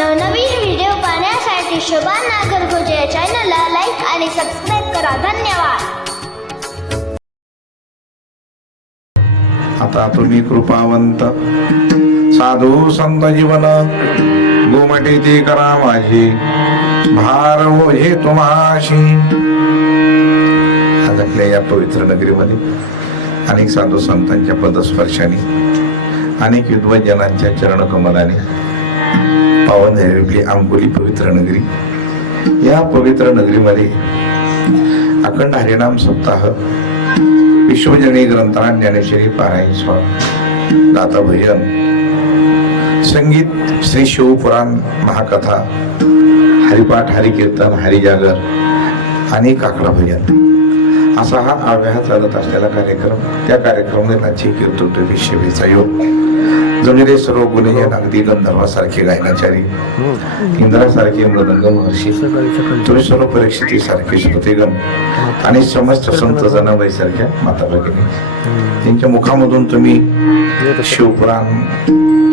नवनवीन व्हिडिओ पाहण्यासाठी शोभा नागरगोजे या चॅनलला लाईक आणि सबस्क्राईब करा. धन्यवाद. आता तुम्ही कृपावंत साधू संत जीवन गोमटी ती करा माझी भार ओझे तुम्हाशी. आज आपल्या या पवित्र नगरीमध्ये अनेक साधू संतांच्या पदस्पर्शाने अनेक विद्वत जनांच्या चरणकमलाने पावन झालेली अंकोली पवित्र नगरी. या पवित्र नगरीमध्ये अखंड हरिनाम सप्ताह, विश्वजनी ग्रंथान, ज्ञानेश्वरी पारायण सोहळा, गाथा भजन, संगीत, श्री शिवपुराण, महाकथा, हरिपाठ, हरिकीर्तन, हरिजागर आणि काकडा भजन असा हा अव्याहत चालत असलेला कार्यक्रम. त्या कार्यक्रमामध्ये नाची कीर्तन सेवेचा योग. जमिरे सर्व गुणजन, अगदी गंधर्वासारखे गायनाचारी, इंद्रासारखे मृदंग महर्षी, तुम्ही सर्व परीक्षिती सारखे श्रुतिगण आणि समस्त संत जनाबाई सारख्या माता भगिनी, त्यांच्या मुखामधून तुम्ही शिवपुराण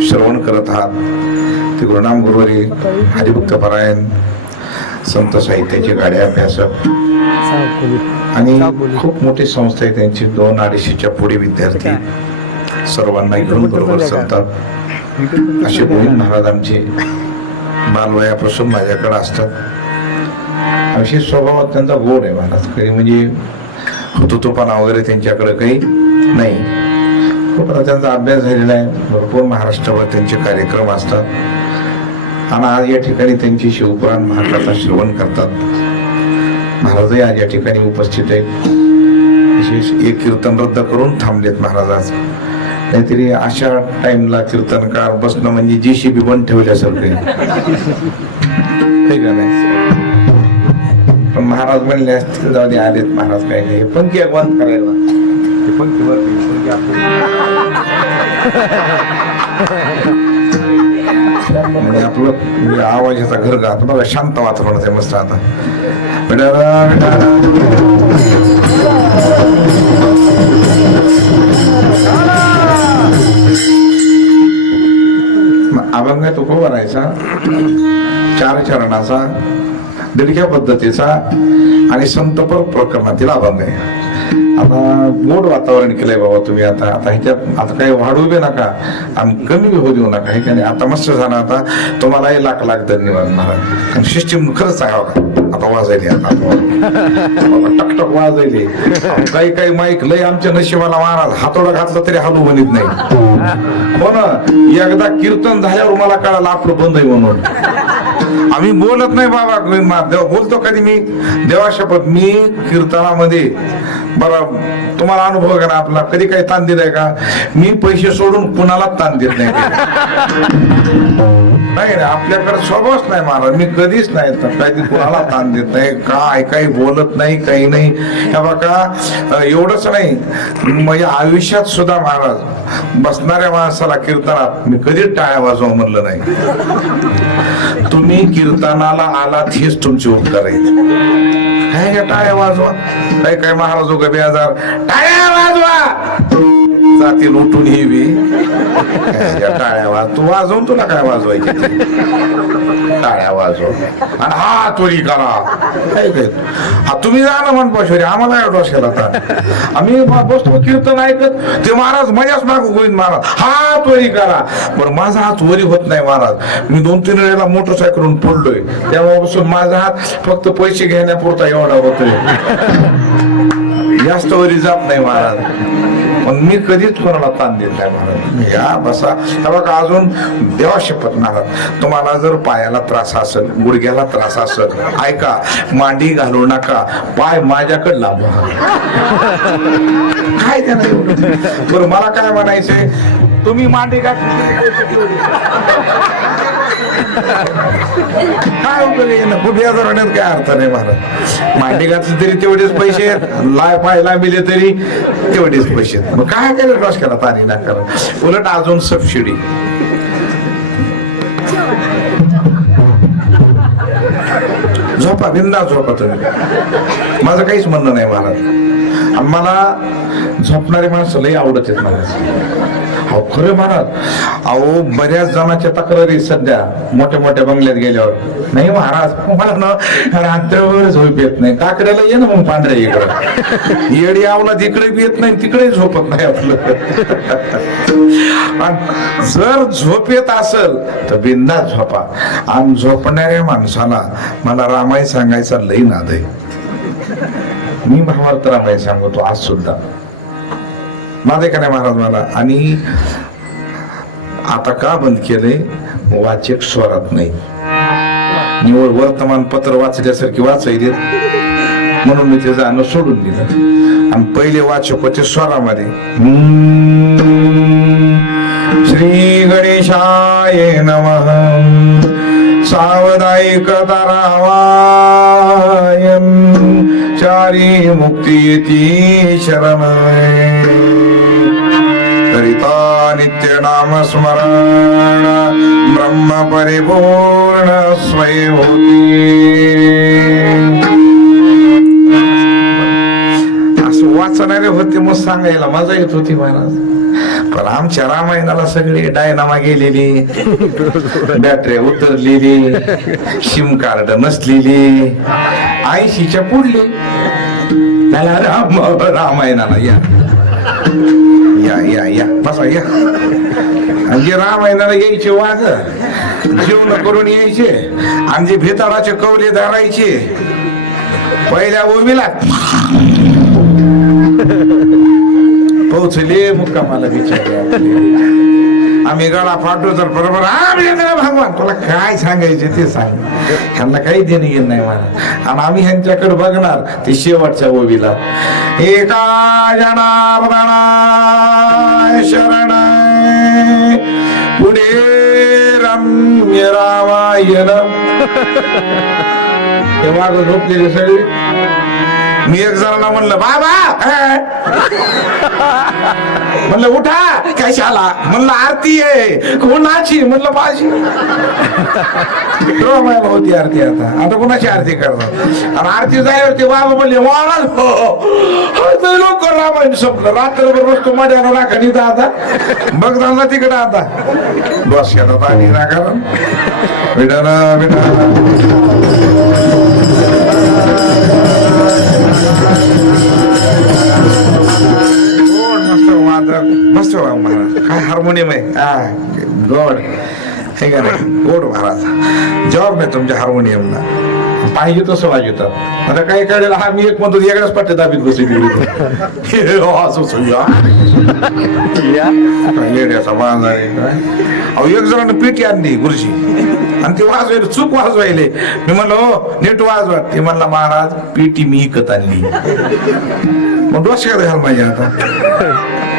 श्रवण करत आहात. ते गुरुनाम गुरुवारी, हरिभक्त पारायण, संत साहित्याचे गाड्या अभ्यासक आणि खूप मोठी संस्था आहे त्यांची. 200-250च्या पुढे विद्यार्थी सर्वांना घेऊन बरोबर चालतात. असे गोविंद महाराज आमचे बालवयापासून माझ्याकडे असतात. अशी स्वभावात त्यांचा गोड आहे महाराज. काही म्हणजे हुतुतुपणा वगैरे त्यांच्याकडे काही नाही. खूप त्यांचा अभ्यास झालेला आहे. भरपूर महाराष्ट्रावर त्यांचे कार्यक्रम असतात आणि आज या ठिकाणी त्यांची शिवपुराण महाकथा श्रवण करतात. महाराजही आज या ठिकाणी उपस्थित आहेत. विशेष एक कीर्तन रद्द करून थांबलेत महाराज आज. नाहीतरी अशा टाइमला कीर्तनकार बसणं म्हणजे JCB बंद ठेवल्यासारखे का नाही. पण महाराज म्हणले असतील जाऊ दे, आलेत महाराज, काय नाही पंखी बंद करायला. म्हणजे आपलं आवाजाचा घर गात बघा, शांत वातावरण आहे मस्त. आता अभंग तो करायचा 4 चरणाचा, दीडक्या पद्धतीचा आणि संतपर प्रकरणातील अभंग आहे. आता गोड वातावरण केलंय बाबा तुम्ही. आता ह्याच्यात आता काही वाढू बी नका आणि कमी होऊ देऊ नका. हे काही आता मस्त झालं. आता तुम्हालाही लाख लाख धन्यवाद महाराज. सिस्टीम खरंच सांगा आता वाजायली. आता टकटक वाजायली. काही माईक लय आमच्या नशिबाला महाराज हातोडा घातला तरी हलू म्हणत नाही. हो ना, एकदा कीर्तन झाल्यावर मला कळालं आपलं बंद आहे म्हणून. आम्ही बोलत नाही बाबा, बोलतो कधी मी देवा शपथ. मी कीर्तनामध्ये बरं तुम्हाला अनुभव का ना आपला, कधी काही ताण दिलाय का? मी पैसे सोडून कुणाला ताण देत नाही. नाही आपल्याकडे स्वभावच नाही महाराज. मी कधीच नाही काही कुणाला ताण देत नाही. काय काही बोलत नाही, काही नाही. हे बघा एवढंच नाही, माझ्या आयुष्यात सुद्धा महाराज बसणाऱ्या माणसाला कीर्तनात मी कधीच टाळ्या वाजवा म्हणलं नाही. तुम्ही कीर्तनाला आलात हेच तुमचे उपकार आहेत. काय टाळ्या वाजवा, काय महाराज उगा बेजार टाळ्या वाजवा जातील उठून हेवी टाळ्या वाज. तू वाजवून तुला काय वाजवायची? टाळ्या वाजव आणि हा त्वरी करा. काय तुम्ही जा ना म्हणपाशोरी, आम्हाला एवढा केला आता. आम्ही बसतो कीर्तन ऐकत, ते महाराज मजाच मागू गोविंद महाराज हा त्वरी करा. बरं माझा हात वरी होत नाही महाराज. मी 2-3 वेळेला मोटरसायकलून पडलोय, तेव्हापासून माझा हात फक्त पैसे घेण्यापुरता एवढा होतोय, जास्त वरी जात नाही महाराज. पण मी कधीच कोणाला ताण देत नाही महाराज. या बसा. बघा अजून देवा शपथ महाराज, तुम्हाला जर पायाला त्रास असेल, गुडघ्याला त्रास असेल, ऐका मांडी घालू नका, पाय माझ्याकडे लांबवा. काय त्याला एवढं? बरं मला काय म्हणायचंय, तुम्ही मांडी काय खूप याचा काय अर्थ नाही महाराज. मांडी घातली तरी तेवढेच पैसे, पाय लांबिले तरी तेवढेच पैसे. मग काय केलं क्रॉस केला तारी ना करा. उलट अजून सबसिडी. झोपा, बिंदा झोपा तुम्ही. माझं काहीच म्हणणं नाही महाराज. मला झोपणारे माणसं लई आवडत आहेत महाराज. अहो खरं महाराज, अहो बऱ्याच जणांच्या तक्रारी सध्या मोठ्या मोठ्या बंगल्यात गेल्यावर, नाही महाराज मला ना रात्रभर झोप येत नाही. काकड्याला ये ना मग पांढऱ्या इकडं, येडी आवला तिकडे बी येत नाही तिकडे झोपत नाही आपलं. जर झोप येत असेल तर बिंदास झोपा. आणि झोपणाऱ्या माणसाला मला रामायण सांगायचा लई नाद आहे. मी भावार्थ रामायण सांगतो आज सुद्धा, नाद आहे का नाही महाराज मला. आणि आता का बंद केलंय, वाचक स्वरात नाही, निवड वर्तमानपत्र वाचल्यासारखी वाचायले, म्हणून मी ते जाणं सोडून दिलं. आणि पहिले वाचक होते स्वरामध्ये. श्री गणेशाय नमः सावधायिक तारावायन चारी मुक्ती येती शरण करिता नित्य नाम स्मरण ब्रह्म परिपूर्ण स्वयं होती. असं वाचणारे होते मग सांगायला मजा येत होती महाराज. पण आमच्या रामायणाला सगळी डायनामा गेलेली, बॅटरी उतरलेली, सिम कार्ड नसलेली, 80च्या पुढली. त्याला रामायणाला या या या या बसा या. आणि जे रामायणाला यायचे वाज जेवण करून यायचे, आणि जे भेताळाचे कवले धरायचे पहिल्या ओवीला पोहोचले मुक्कामाला बिचारे. आम्ही गळा फाटलो तर बरोबर भगवान तुला काय सांगायचे ते सांग, ह्यांना काही देणं घेणं नाही मला. आणि आम्ही ह्यांच्याकडे बघणार ते शेवटच्या ओवीला. एका जनार्दना शरण पुढे रम्य रामायण. ते मागं झोपलेले सगळे. मी एक जणांना म्हणलं बाबा, म्हणलं उठा, कशाला, म्हणलं आरती आहे. कोणाची, म्हणलं माझी. रामायण होती आरती, आता कोणाची आरती करणार. आणि आरती जायवर ते बाबा म्हणले लवकर रामायण संपलं. रात्रभर बसतो माझ्या राखानी आता बघ ना तिकडं. आता बस घेतात आणि राखा विडा विडा. मस्त महाराज, काय हार्मोनियम आहे. गॉड हे का नाही, गोड महाराज. जॉब नाही तुमच्या हार्मोनियमला, पाहिजे तसं वाजवतात. आता काही कळेल हा मी एक म्हणतो एकाच पट्टे दाबीत बसली येड्याचा बाजार आहे काय. अहो एक जणांना पेटी आणली गुरुजी, आणि ते वाजवायला चूक वाजवायले. मी म्हणलं हो नीट वाजवा. ते म्हणला महाराज पेटी मी विकत आणली. मग डोसक्यात घाल पाहिजे आता,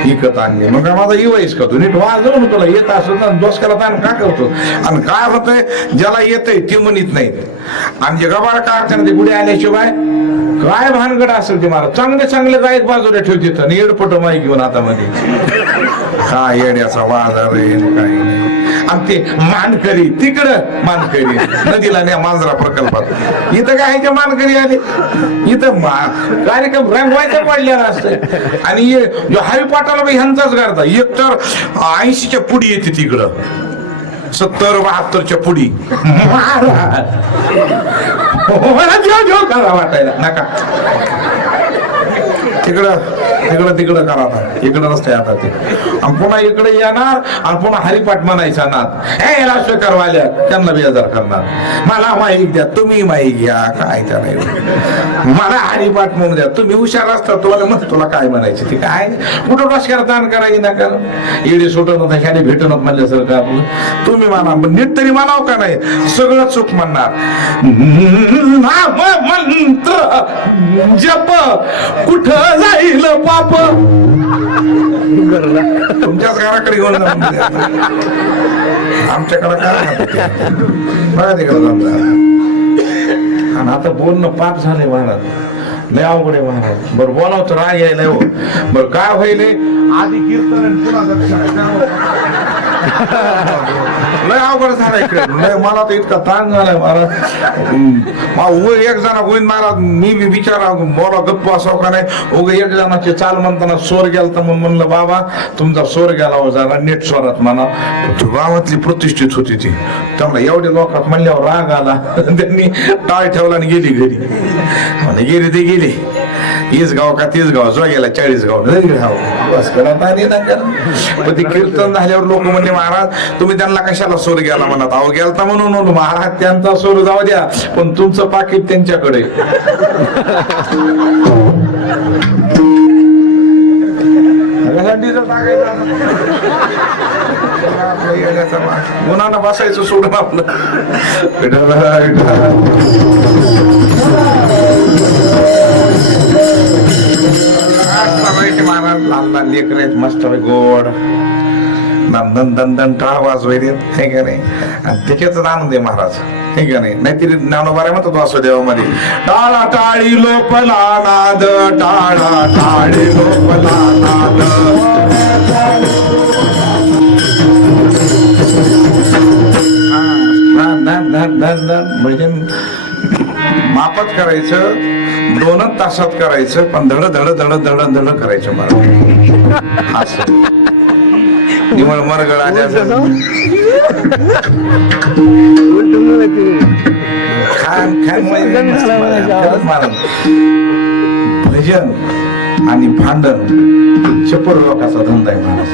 विकत आणली. मग माझा इवाईस करतो नीट वाजव, तुला येत असत ना डोसक्याला ताण का करतो. आणि काय होतंय, ज्याला येतंय ते म्हणत नाहीत. आणि जे गबाळ कारखाना ते गुढे आल्याशिवाय काय भानगड असेल ते महाराज. चांगले चांगले गायक बाजूला ठेवते आणि येडपट माईक घेऊन हातामध्ये. काय येड्याचा बाजार आहे काही नाही. आणि ते मानकरी तिकडं, मानकरी नदीला न्या मांजरा प्रकल्पात. इथं काय ह्याच्या मानकरी आले, इथं कार्यक्रम रंगवायचा पडलेला असतंय. आणि हरिपाठाला ह्यांचाच करता. एक तर 80च्या पुढी येते तिकडं, 70-72च्या पुढी. वाटायला नका तिकडं करा. इकडं नसते आता ते. आणि पुन्हा इकडे येणार आणि पुन्हा हरिपाठ म्हणायचा नाद. हे राष्ट्रकारवाल्या त्यांना बेजार करणार. मला माईक द्या, तुम्ही माईक घ्या, काय त्याला मला हरिपाठ म्हणून द्या. तुम्ही हुशार असता तुम्हाला मग तुला काय म्हणायचे ते काय कुठं डोसक्याला ताण करायची ना कर. येडे सुटत ह्याने भेटत म्हणल्यासारखं आपलं. तुम्ही म्हणा पण नीट तरी म्हणाव का नाही, सगळं चूक म्हणणार. मंत्र जप कुठं जाईल पाप, तुमच्याच घराकडे घेऊन आमच्याकडे काय बघा तिकडे समजा. आणि आता बोलणं पाप झालंय महाराज, लय अवघड आहे महाराज. बरं बोलाव तर राग यायला हो. बरं काय व्हायले आधी कीर्तन लय अवघड झालाय खेळ. लय मला तर इतका ताण झालाय एक जण गोविंद महाराज मी बी विचारा बोला गप्प असावं का नाही. उग एक जणाचे चाल म्हणताना स्वर गेला म्हणून म्हणलं बाबा तुमचा स्वर गेला हो जरा नीट स्वरात म्हणा. गावातली प्रतिष्ठित होती ती त्यामुळे एवढ्या लोकात म्हणल्यावर राग आला. त्यांनी टाळ ठेवला आणि गेली घरी. गेली ते गेली. हीच गाव का तीच गाव जो गेला 40 गाव बस करत आणि ना पण ते कीर्तन झाल्यावर लोक म्हणले महाराज तुम्ही त्यांना कशाला सोर गेला म्हणत. अहो गेलता म्हणून महाराज त्यांचा सोर जाऊ द्या पण तुमचं पाकिट त्यांच्याकडे. उन्हानं बसायचं सोडून आपलं महाराज लहान लहान लेकर आहेत मस्त गोड नंदन दंदन टाळ वाजवायचे हे का नाही. आणि त्याच्याच आनंद आहे महाराज हे का नाही. नाहीतरी ज्ञानोबारा म्हणतो वासुदेवामध्ये टाळा टाळी लोपला नाद टाळा टाळी लोपला नाद. भजन मापत करायचं 2 तासात करायचं पण धड धड धड धड धड करायचं मला असं निवळ मरगळ भजन आणि भांडण चपर लोकांचा धंदा आहे महाराज.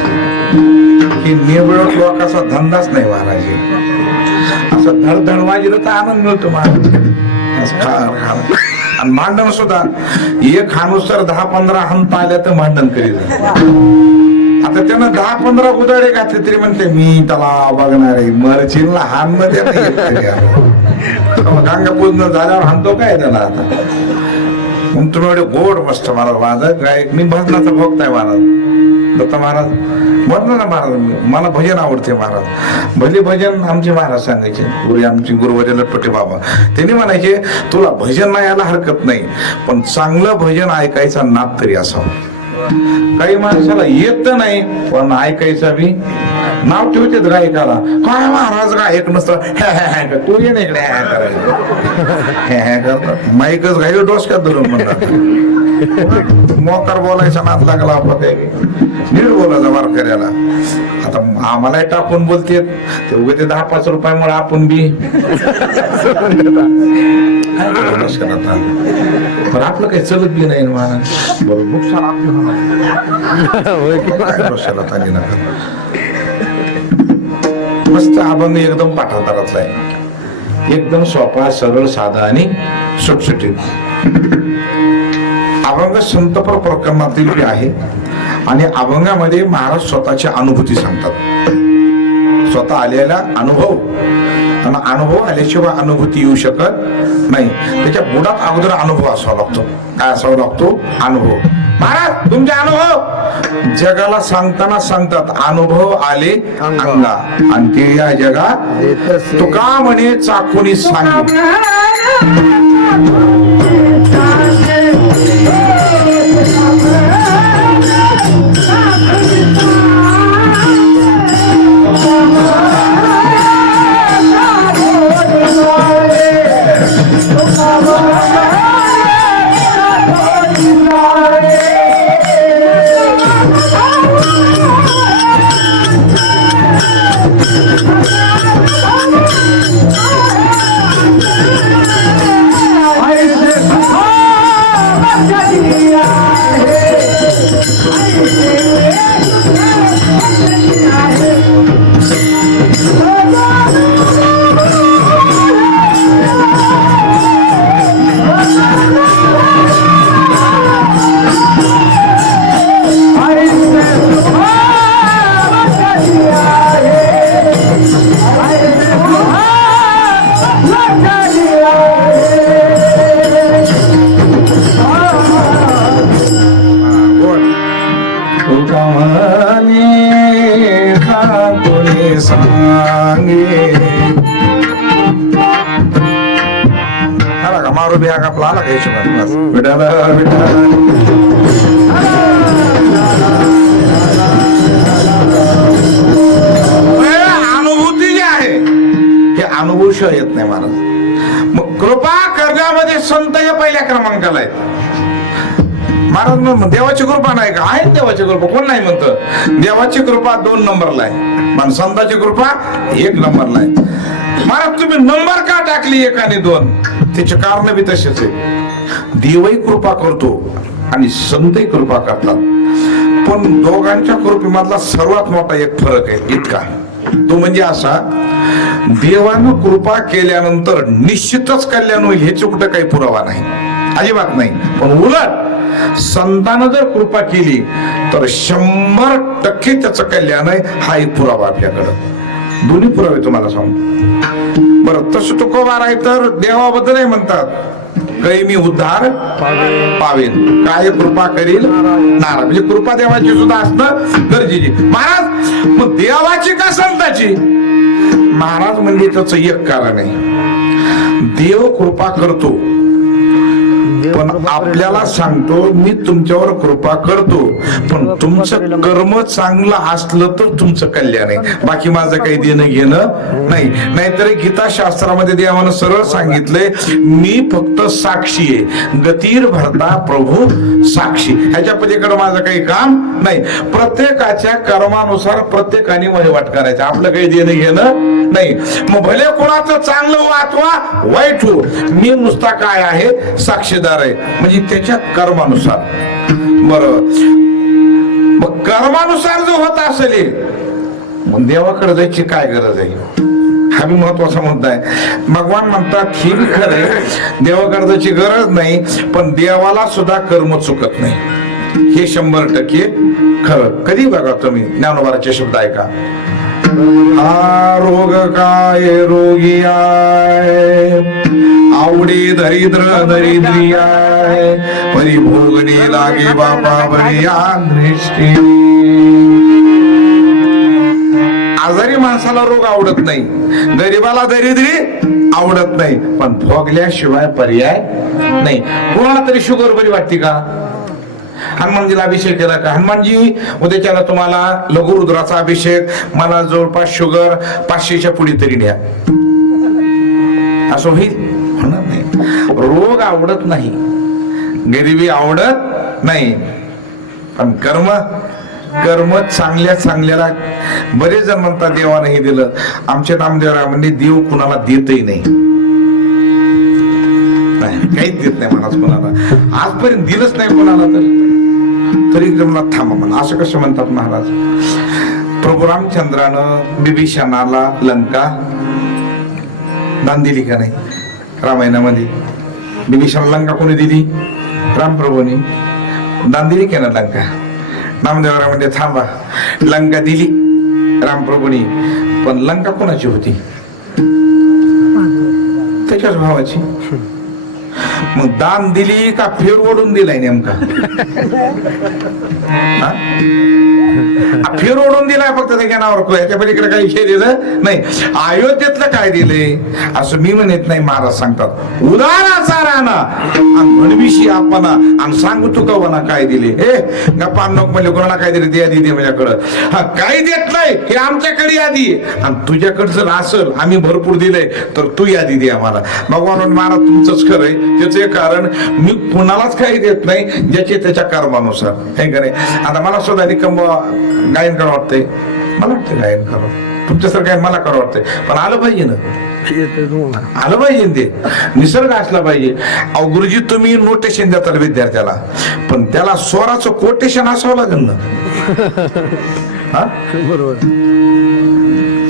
की निवडक लोकांचा धंदाच नाही महाराज. असं धडधड वाजलं तर आनंद मिळतो महाराज. आणि भांडण सुद्धा एक हानुसार 10-15 हंत आल्या तर भांडण करीत. आता त्यानं 10-15 उदाडे घातले तरी म्हणते मी त्याला बघणार आहे मरशील ना हान मध्ये गांगा पूर्ण झाल्यावर हाणतो काय त्याला. आता तुम्ही एवढे गोड मस्त महाराज माझं गायक मी भजनाचा भक्त आहे महाराज. दत्ता महाराज म्हणलं ना महाराज मला भजन आवडते महाराज. भले भजन आमचे महाराज सांगायचे गुरु आमचे गुरुवर्य लटपटे बाबा त्यांनी म्हणायचे तुला भजन नाही यायला हरकत नाही पण चांगलं भजन ऐकायचा नाद तरी असावं. काही माणसाला येत नाही पण ऐकायचा बी नाव ठेवते गायकाला काय महाराज गायक नसतं तू ये नाही करायचं माईकच घाई डोसक्यात धरून म्हणतात. मोकार बोलायचा नाद लागला आपला ते नीट बोलायचा वारकऱ्याला. आता आम्हालाही टाकून बोलते ते उगे ते 10-5 रुपयामुळे आपण बी पण आपलं काही चलत बी नाही महाराज. बरोबर नुकसान आपलं मस्त अभंग एकदम पाठांतरातला आहे. एकदम सोपा सरळ साधा आणि सुटसुटीत. अभंग संतपर प्रकरणातील आहे आणि अभंगामध्ये महाराज स्वतःची अनुभूती सांगतात. स्वतः आलेला अनुभव आणि अनुभव आल्याशिवाय अनुभूती येऊ शकत नाही. त्याच्या बुडात अगोदर अनुभव असावा लागतो. काय असावा लागतो? अनुभव. महाराज तुमचे अनुभव जगाला सांगताना सांगतात अनुभव आले अंगा आणि ते या जगात तुका म्हणे चाकुनी सांग. मारो भी आगा प्लाला कैसे बस बिटाला बिटाला पुरुष येत नाही महाराज. मग कृपा करण्यामध्ये संत हे पहिल्या क्रमांकाला आहेत महाराज. मग देवाची कृपा नाही का? आहे देवाची कृपा, कोण नाही म्हणतं. देवाची कृपा 2 नंबरला आहे, पण संतांची कृपा 1 नंबरला आहे. महाराज तुम्ही नंबर का टाकली 1 आणि 2? त्याचे कारण बी तसेच आहे. देवही कृपा करतो आणि संतही कृपा करतात, पण दोघांच्या कृपेमधला सर्वात मोठा एक फरक आहे इतका, तो म्हणजे असा, देवानं कृपा केल्यानंतर निश्चितच कल्याण होईल ह्याचे कुठं काही पुरावा नाही, अजिबात नाही. पण उलट संतानं जर कृपा केली तर 100% त्याचं कल्याण आहे, हा एक पुरावा आपल्याकडं. दोन्ही पुरावे तुम्हाला सांगतो. बरं, तसं तुकोबार आहे तर देवाबद्दल म्हणतात, काही मी उद्धार पावेन, काय कृपा करील नाराज. म्हणजे कृपा देवाची सुद्धा असणं गरजेची. महाराज मग देवाची का संताची? महाराज म्हणजे त्याचं एक कारण आहे, देव कृपा करतो पण आपल्याला सांगतो मी तुमच्यावर कृपा करतो, पण तुमचं कर्म चांगलं असलं तर तुमचं कल्याण आहे, बाकी माझं काही देणं घेणं नाही. नाहीतर गीता शास्त्रामध्ये देवानं सरळ सांगितलंय, मी फक्त साक्षी आहे, गतीर भरता प्रभू साक्षी, ह्याच्या पलीकडे माझं काही काम नाही. प्रत्येकाच्या कर्मानुसार प्रत्येकाने वहिवाट करायचा, आपलं काही देणं घेणं नाही. मग भले कोणाचं चांगलं हो अथवा वाईट हो, मी नुसता काय आहे, साक्षीदार आहे, म्हणजे त्याच्या कर्मानुसार. बरोबर, मग कर्मानुसार जो होत असेल मग देवाकडे जायची काय गरज आहे? हा बी महत्वाचा मुद्दा आहे. भगवान म्हणतात ही बी खरं आहे, देवाकडे जायची गरज नाही, पण देवाला सुद्धा कर्म चुकत नाही, हे 100% खरं. कधी बघा तुम्ही ज्ञानोबाचे शब्द ऐका, हा रोग काय रोगी आहे, आवडे दरिद्र दरिद्री आहे, परिभोगणी लागे बाबा बरी दृष्टी. आजारी माणसाला रोग आवडत नाही, गरीबाला दरिद्री आवडत नाही, पण भोगल्याशिवाय पर्याय नाही. कोणाला तरी शुगर बरी वाटते का? हनुमानजीला अभिषेक केला का? हनुमानजी उद्याच्याला तुम्हाला लघुरुद्राचा अभिषेक, मला जवळपास शुगर 500च्या पुढे तरी न्या, असं होईल? होणार नाही. रोग आवडत नाही, गरिबी आवडत नाही, पण कर्म चांगल्या चांगल्याला. बरेच जण म्हणतात देवानं हे दिलं. आमच्या नामदेवराय म्हणजे देव कुणाला देतही नाही, काहीच देत नाही महाराज कोणाला, आजपर्यंत दिलंच नाही कोणाला. तरी जमला थांबा म्हणा, असं कसं म्हणतात महाराज? प्रभू रामचंद्रानं बिभीषणाला लंका दान दिली का नाही? रामायणामध्ये बिभीषणाला लंका कोणी दिली? रामप्रभूंनी दान दिली का ना लंका? नामदेवरामध्ये थांबा, लंका दिली रामप्रभूंनी, पण लंका कोणाची होती? त्याच्याच भावाची. मग दान दिली का फेर ओढून दिलाय नेमका? फेर ओढून दिलाय फक्त त्याच्या नावावर, याच्या पलीकडे काही हे दिलं नाही. अयोध्येतलं काय दिले असं मी म्हणत नाही. महाराज सांगतात, उदाराचा राणा म्हणविशी आपण आणि सांगू तू कवना काय दिले. हे गप्पा नको म्हणजे कोणाला काय दिले? द्या दिदी माझ्याकडं. हा काही देत नाही, हे आमच्याकडे यादी, आणि तुझ्याकडे जर असेल आम्ही भरपूर दिलंय तर तू यादी दे आम्हाला. भगवान महाराज तुमचंच खरंय, त्याचे कारण मी कुणालाच काही देत नाही, ज्याचे त्याच्या कर्मानुसार. हे करे आता मला सुद्धा रिकम गायन करावं वाटतंय, मला वाटतं गायन करावं, तुमच्यासारखं गायन मला करावं वाटतंय, पण आलं पाहिजे ना, आलं पाहिजे ते, निसर्ग असला पाहिजे. अहो गुरुजी तुम्ही नोटेशन देताल विद्यार्थ्याला, पण त्याला स्वराचं कोटेशन असावं लागेल ना. हा बरोबर,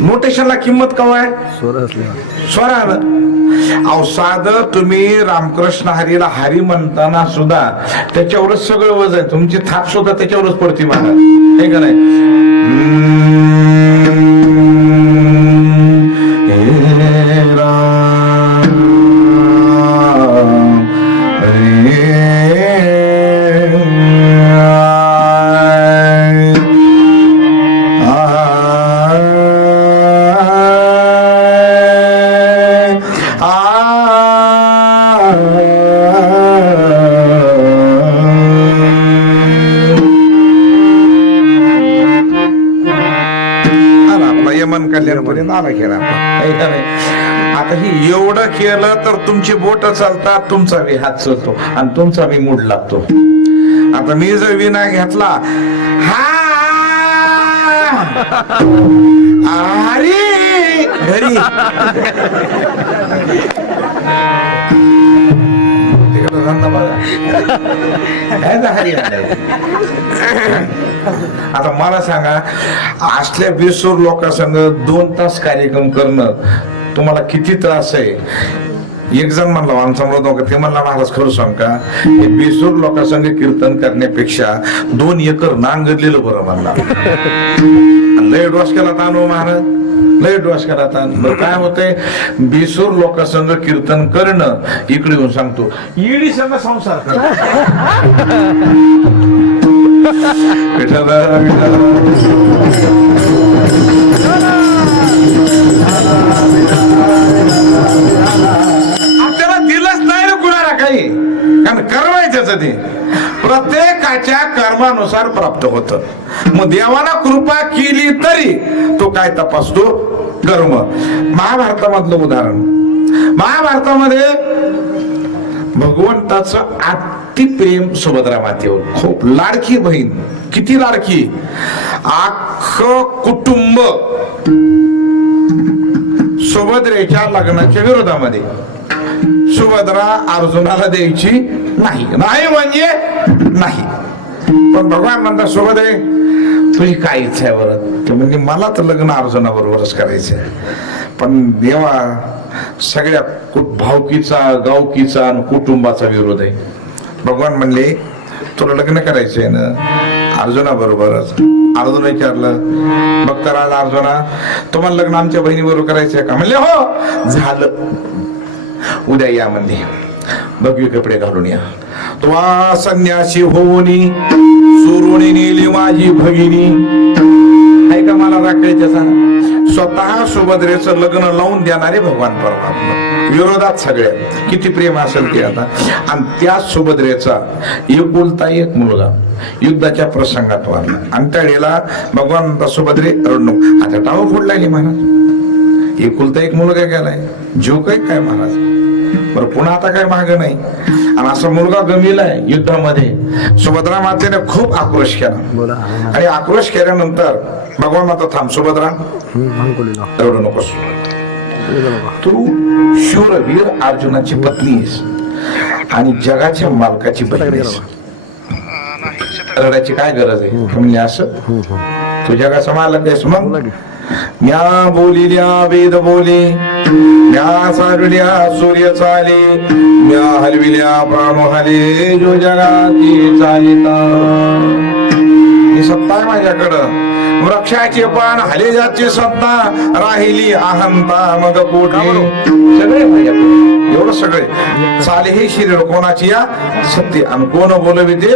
नोटेशनला किंमत कवाय? स्वरानं. अहो साधं तुम्ही रामकृष्ण हरीला हरी म्हणताना सुद्धा त्याच्यावरच सगळं वजन आहे, तुमची थाप सुद्धा त्याच्यावरच पडते महाराज, हे का नाही? आता ही एवढं केलं तर तुमची बोट चालतात, तुमचा बी हात चालतो आणि तुमचा बी मूड लागतो. आता मी जर विना घेतला हा अरे घरी आता मला सांगा, असल्या बेसूर लोकांसंग 2 तास कार्यक्रम करणं तुम्हाला किती त्रास आहे. एक जण म्हणला आमचा मृत ते म्हणला, महाराज खरं सांग का, हे बेसूर लोकांसंग कीर्तन करण्यापेक्षा 2 एकर नांगरलेलं बरं म्हणला. लय डोसक्याला ताण हो महाराज, लय डोसक्याला ताण. बरं काय होतंय, बेसूर लोकांसंग कीर्तन करणं, इकडे येऊन सांगतो इडी संग संसार कर. आपल्याला दिलंच नाही ना कुणाला काही, कारण करवायचं ते प्रत्येकाच्या कर्मानुसार प्राप्त होत. मग देवाला कृपा केली तरी तो काय तपासतो, कर्म. महाभारतामधलं उदाहरण, महाभारतामध्ये भगवंताचं अतिप्रेम सुभद्रा मातेवर, खूप लाडकी बहीण. किती लाडकी, अख्ख कुटुंब सुभद्रेच्या लग्नाच्या विरोधामध्ये. सुभद्रा अर्जुनाला द्यायची नाही, नाही म्हणजे नाही. पण भगवान म्हणतात, सुभद्रे तुझी काय इच्छा आहे बरं. ते म्हणजे मला तर लग्न अर्जुनाबरोबरच करायचं, पण देवा सगळ्या भावकीचा, गावकीचा आणि कुटुंबाचा विरोध आहे. भगवान म्हणले तुला लग्न करायचंय ना अर्जुना बरोबरच. अर्जुन विचारलं, भक्तराज अर्जुना तुम्हाला लग्न आमच्या बहिणी बरोबर करायचंय का? म्हणले हो. झालं, उद्या या म्हणले, भगवी कपडे घालून या. तुला संन्यासी होऊनी सुरुणी नेली माझी भगिनी. आहे का मला राखायचं? स्वतः सुभद्रेचं लग्न लावून देणारे भगवान परमात्मा, विरोधात सगळ्या. किती प्रेम असेल ते आता. आणि त्या सुभद्रेचा एकुलता एक मुलगा युद्धाच्या प्रसंगात वारला, आणि त्यावेळेला भगवान सुभद्रे रडणूक. आता टाव फोड लागली महाराज, एकुलता एक मुलगा गेलाय, जीव काय महाराज. बरं पुन्हा आता काय माग नाही. आणि असा मुलगा गमिलाय युद्धामध्ये. सुभद्रा मातेने खूप आक्रोश केला, आणि आक्रोश केल्यानंतर भगवान माता थांब सुभद्रा, एवढं नकोस. तू शूरवीर अर्जुनाची पत्नी आहेस आणि जगाच्या मालकाची बहीण आहेस. रडायची काय गरज आहे. म्हणजे असं तू जगाचा मालक आहेस. मग म्या बोलिल्या वेद बोले, म्या सारविल्या सूर्य चाले, म्या हलविल्या प्राण हले, जो जगाती चालिता. ही सत्ता आहे माझ्याकडं. वृक्षाचे पान हले जाची सत्ता, राहिली अहंता मग पोटी. सगळे माझ्याकडे, एवढं सगळे चाले हे शरीर कोणाची या सत्य, आणि कोण बोलवी ते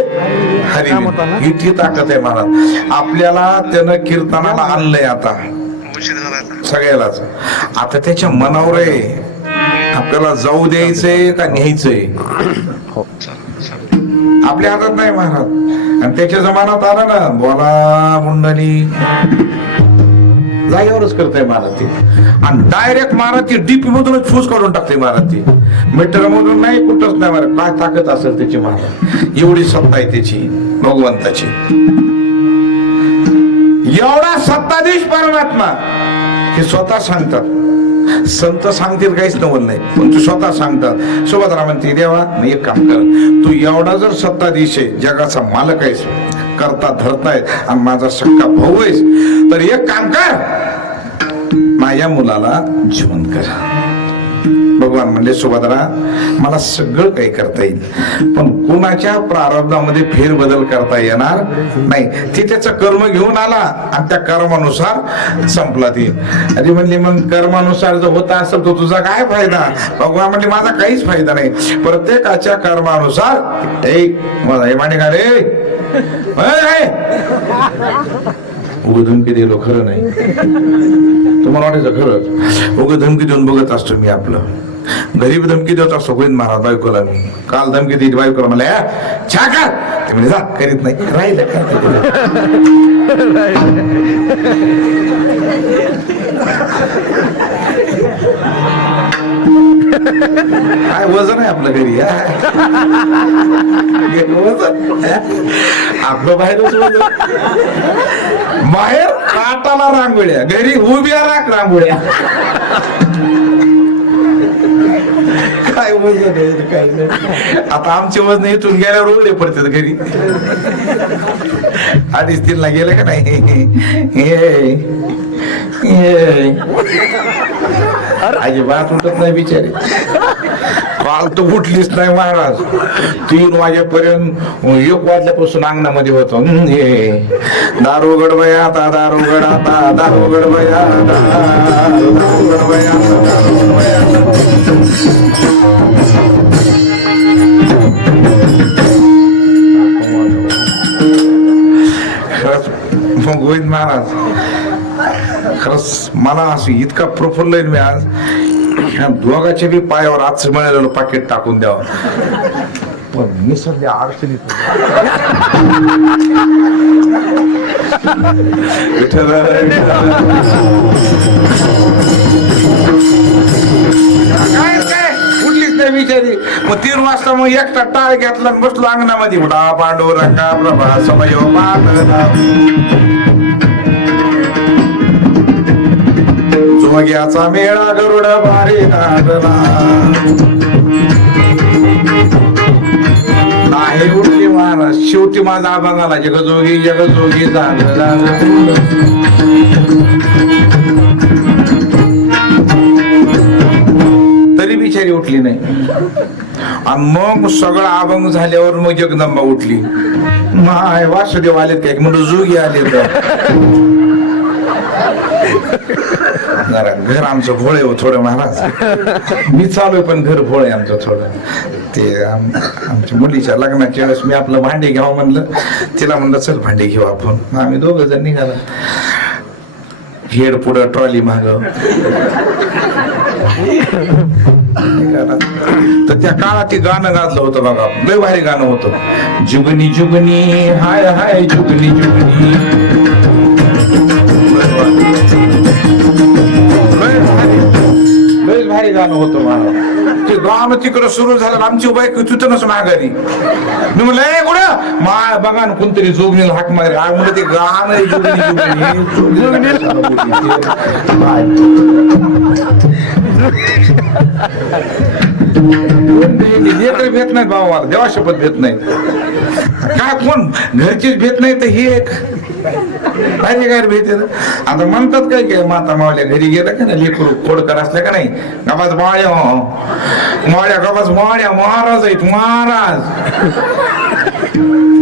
हरी. इतकी ताकद आहे महाराज. आपल्याला त्यानं कीर्तनाला आणलंय आता सगळ्यालाच. आता त्याच्या मनावर आहे आपल्याला जाऊ द्यायचंय का न्यायचंय, आपल्या हातात नाही महाराज. आणि त्याच्या जमानात आला ना, बोला मुंडली जागेवरच करताय महाराज ते. आणि डायरेक्ट महाराज ती डीपी मधूनच फूस काढून टाकते महाराज ती, मीटर मधून नाही, कुठंच नाही महाराज. काय ताकद असेल त्याची महाराज, एवढी सत्ता आहे त्याची भगवंताची. एवढा सत्ताधीश परमात्मा हे स्वतः सांगतात. संत सांगतील काहीच नवल नाही, पण तू स्वतः सांगतात. सुभद्रा म्हणते देवा एक काम कर, तू एवढा जर सत्ताधीश आहे, जगाचा मालक आहेस, करता धरतायत, आणि माझा सक्का भाऊ आहेस, तर एक काम कर, माझ्या मुलाला जिवंत कर. भगवान म्हणले सुभद्रा मला सगळं काही करता येईल, पण कुणाच्या प्रारब्धामध्ये फेरबदल करता येणार नाही. ती त्याचं कर्म घेऊन आला आणि त्या कर्मानुसार संपला ती. अरे म्हणले मग कर्मानुसार जर होता असेल तर तुझा काय फायदा? भगवान म्हणले माझा काहीच फायदा नाही. प्रत्येकाच्या कर्मानुसार एक हे माने का रे उग धमकी दिलो, खरं नाही. तुम्हाला वाटायचं खरंच उग धमकी देऊन बघत असतो मी. आपलं गरीब धमकी देत असतो गोविंद महाराज बायकोला. मी काल धमकी दिली बायकोला, मला छा का ते म्हणजे जा करीत नाही राहिलं का. काय वजन आहे आपलं घरी वजन आपलं बाहेरच वजन बाहेर काटाला रांगोळ्या घरी उभ्या राख रांगोळ्या काय वजन आहे काही नाही आता आमचे वजन इथून गेल्यावर उघडे पडतात घरी अडीच तीनला गेले का नाही अजिबात उठत नाही बिचारे काल तर उठलीच नाही महाराज 3 वाजेपर्यंत 1 वाजल्यापासून अंगणामध्ये होतो हे दारू उघड बया आता दारू उघड आता दारू उघड बया दारू उघड बया दारू उघड बया मग गोविंद महाराज खरंच मला असं इतका प्रफुल्ल आहे मी आज ह्या दोघाच्या बी पायावर आज मिळालेलं पाकिट टाकून द्यावं पण मी सध्या अडचणीत काय उठलीच नाही बिचारी मग 3 वाजता मग एकटा टाळ घेतला आणि बसलो अंगणामध्ये उडा पांडुरंगा प्रभा समय जोग्याचा मेळा गरुड भारी नादला नाही उठली महाराज शेवटी माझा अभंग आला जगजोगी झालं तरी बिचारी उठली नाही आणि मग सगळं अभंग झाल्यावर मग जगदंबा उठली माय वासुदेव आलेत काय म्हणजे जोगी आले जरा घर आमचं भोळे हो थोडं महाराज मी चालू पण घर भोळे आमचं थोडं ते आमच्या मुलीच्या लग्नाच्या वेळेस मी आपलं भांडे घ्यावं म्हणलं तिला म्हणलं चल भांडे घेऊ आपण आम्ही 2 जण निघाला हेड पुढं ट्रॉली माग तर त्या काळात ते गाणं गाजलं होतं बघा लय भारी गाणं होतं जुगनी जुगनी हाय हाय जुगनी जुगनी लय भारी गाणं होतं मला ते गाणं तिकडं सुरू झालं आमची बाईक तिथूनच माघारी मी म्हणलं ए कुठं मा बघा ना कोणतरी जोगणीला हाक मारे आग म्हणलं ते गाणं लेकर भेट नाहीत बाबा मला देवा शपथ भेट नाही काय कोण घरचीच भेट नाही तर ही एक पाहिजे काय भेट आता म्हणतात काय काय माता मावल्या घरी गेलं का नाही लेकरू खोडकर असल्या का नाही गबाज माळ्या माळ्या गबाज माळ्या महाराज आहेत महाराज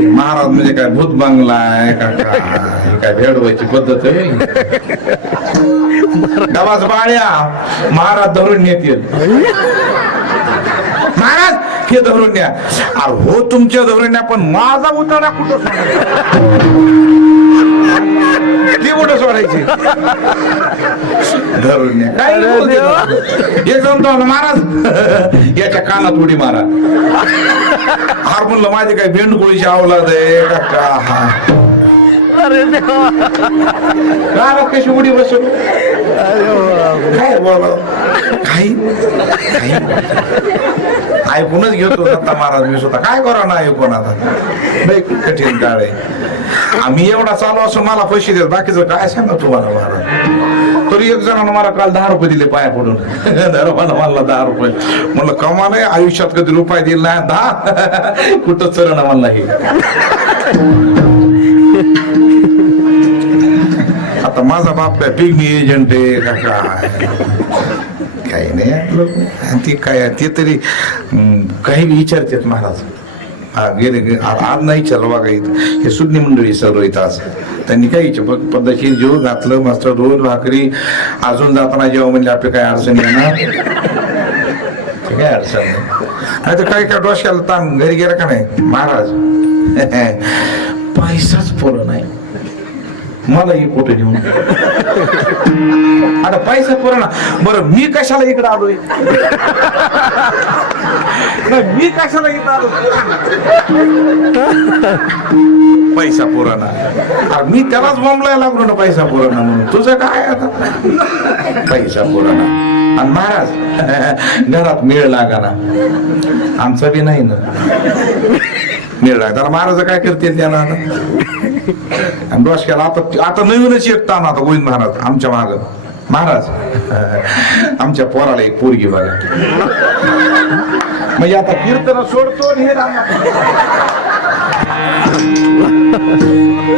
महाराज म्हणजे काय भूत बंगला आहे का काय भेडवायची पद्धत आहे गबाज बाळ्या महाराज धरून येतील महाराज हे धरून न्या अरे हो तुमच्या धरून न्या पण माझा उतारा कुठं ती कुठं सोडायची धरून न्या काय हे जमतो महाराज याच्या कानात उडी मारा हार म्हणलं माझी काय भेंडकोळीची अवलाद आहे का कानात कशी उडी बसवली काय बोला काही ऐकूनच घेतो दत्ता महाराज मी स्वतः काय करा ना ऐकून आता कठीण काळ आहे आम्ही एवढा चालू असून मला पैसे देत बाकीचं काय सांगा तुम्हाला महाराज तरी एक जणांना मला काल 10 रुपये दिले पाया पडून धर्माला मला 10 रुपये म्हणलं कमाल आहे आयुष्यात कधी रुपये दिला नाही 10 कुठं चरण म्हणला हे आता माझा बाप काय पिग्मी एजंट आहे का काय काही नाही ती काय ते तरी काही विचारतात महाराज गेले आज नाही विचारलं बघा इथं हे सुज्ञ मंडळी सर्व इथं आज त्यांनी काय पद्धतशीर जेव घातलं मस्त रोज भाकरी अजून जाताना जेव्हा म्हणजे आपले काय अडचण येणार काय अडचण नाही तर काय डोसक्याला ताण घरी गेला का नाही महाराज पैसाच पुरं नाही मलाही कुठे नेऊन आता पैसा पुरा ना. बरं मी कशाला इकडे आलोय? मी कशाला इकडे आलो? पैसा पुराणा. अरे मी त्यालाच बोंबलायला लागलो ना, पैसा पुराणा म्हणून. तुझं काय आता? पैसा पुराणा. आणि महाराज घरात मेळ लागा ना, आमचा बी नाही ना मेळ लागा. तर महाराज काय करते त्याला आता डोसक्याला आता नवीनच एक ताण आता गोविंद महाराज आमच्या माग. महाराज आमच्या पोराला एक पोरगी बघा. म्हणजे आता कीर्तन सोडतो हे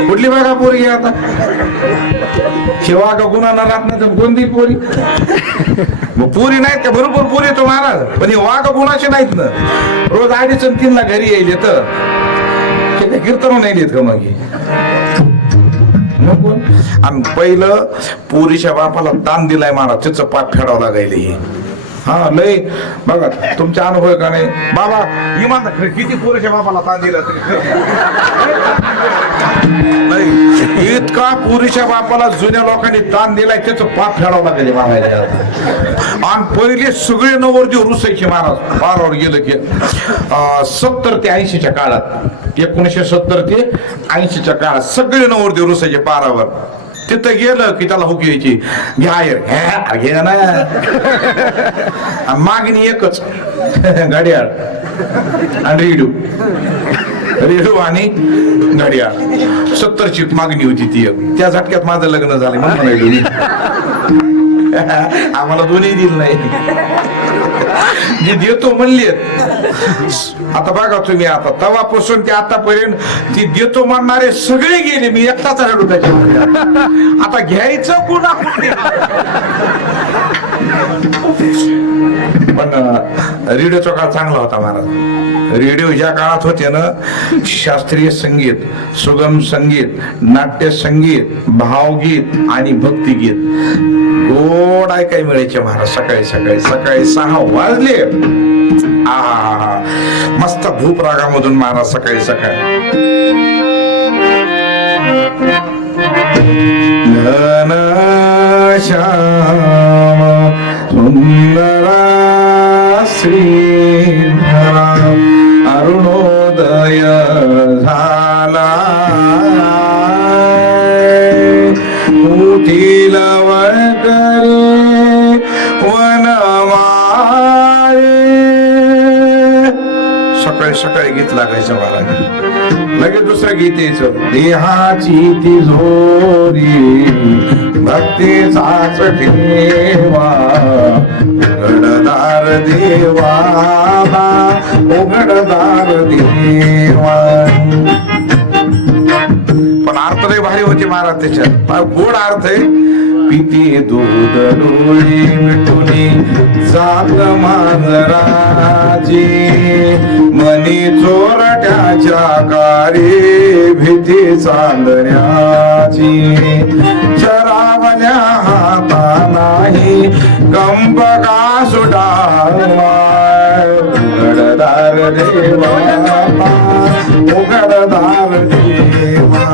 कुठली बघा पोरगी आता? शेवा का गुन्हा राहत नाही तर कोणती पोरी? मग पुरी नाहीत का? भरपूर पुरी येतो महाराज, पण हे वाघ गुणाचे नाहीत ना. रोज 2:30-3ला घरी यायले तर कीर्तन नाही देत का मग? आणि पहिलं पुरीच्या बापाला ताण दिलाय महाराज, त्याचं पाठ फेडावं लागायला. हा लय बघा तुमचा अनुभव का नाही बाबा? इमान किती पुरीच्या बापाला ताण दिला नाही इतका पुरीच्या बापाला जुन्या लोकांनी ताण दिलाय, त्याचं पाप फेडावं लागेल मागायला. आणि पहिले सगळे नवरदेव रुसायचे महाराज. पारावर गेलं की 70 ते 80च्या काळात, 1970 ते 80च्या काळात सगळे नवरदेव रुसायचे पारावर. तिथं गेलं की त्याला हुक यायची, घ्या घे ना. मागणी एकच, घड्याळ आणि रेडिओ आणि घड्याळ. 70ची मागणी होती ती एक. त्या झटक्यात माझं लग्न झालं म्हणून म्हणायला आम्हाला दोन्ही दिल नाही. जे देतो म्हणले आता बघा तुम्ही, आता तवापासून ते आतापर्यंत ती देतो म्हणणारे सगळे गेले, मी एकटाच रडू त्याच्या. आता घ्यायचं कुणा? पण रेडिओचा काळ चांगला होता महाराज. रेडिओ ज्या काळात होते ना, शास्त्रीय संगीत, सुगम संगीत, नाट्य संगीत, भावगीत आणि भक्तिगीत गोड ऐकाय मिळायचे महाराज. सकाळी 6 वाजले मस्त भूप रागामधून महाराज सकाळी घन श्याम सुंदरा श्रीधरा अरुणोदय झाला उठील वळकरी वनमाळे. सकाळी गीत लागायचं महाराज. लगेच दुसरं गीत यायचं, देहाची तिजोरी भक्तीचाच ठेवा उघडदार देवा उघडदार देवा. पण अर्थ लय भारी होते महाराज त्याच्यात, गोड अर्थ आहे. पिती दूध डोळी मिठुनी जात मांजराची मनी चोरट्याच्या कारी भीती चांदण्याची चरावल्या हाता नाही कंप का सुटावा उघडदार देवा उघडदार देवा.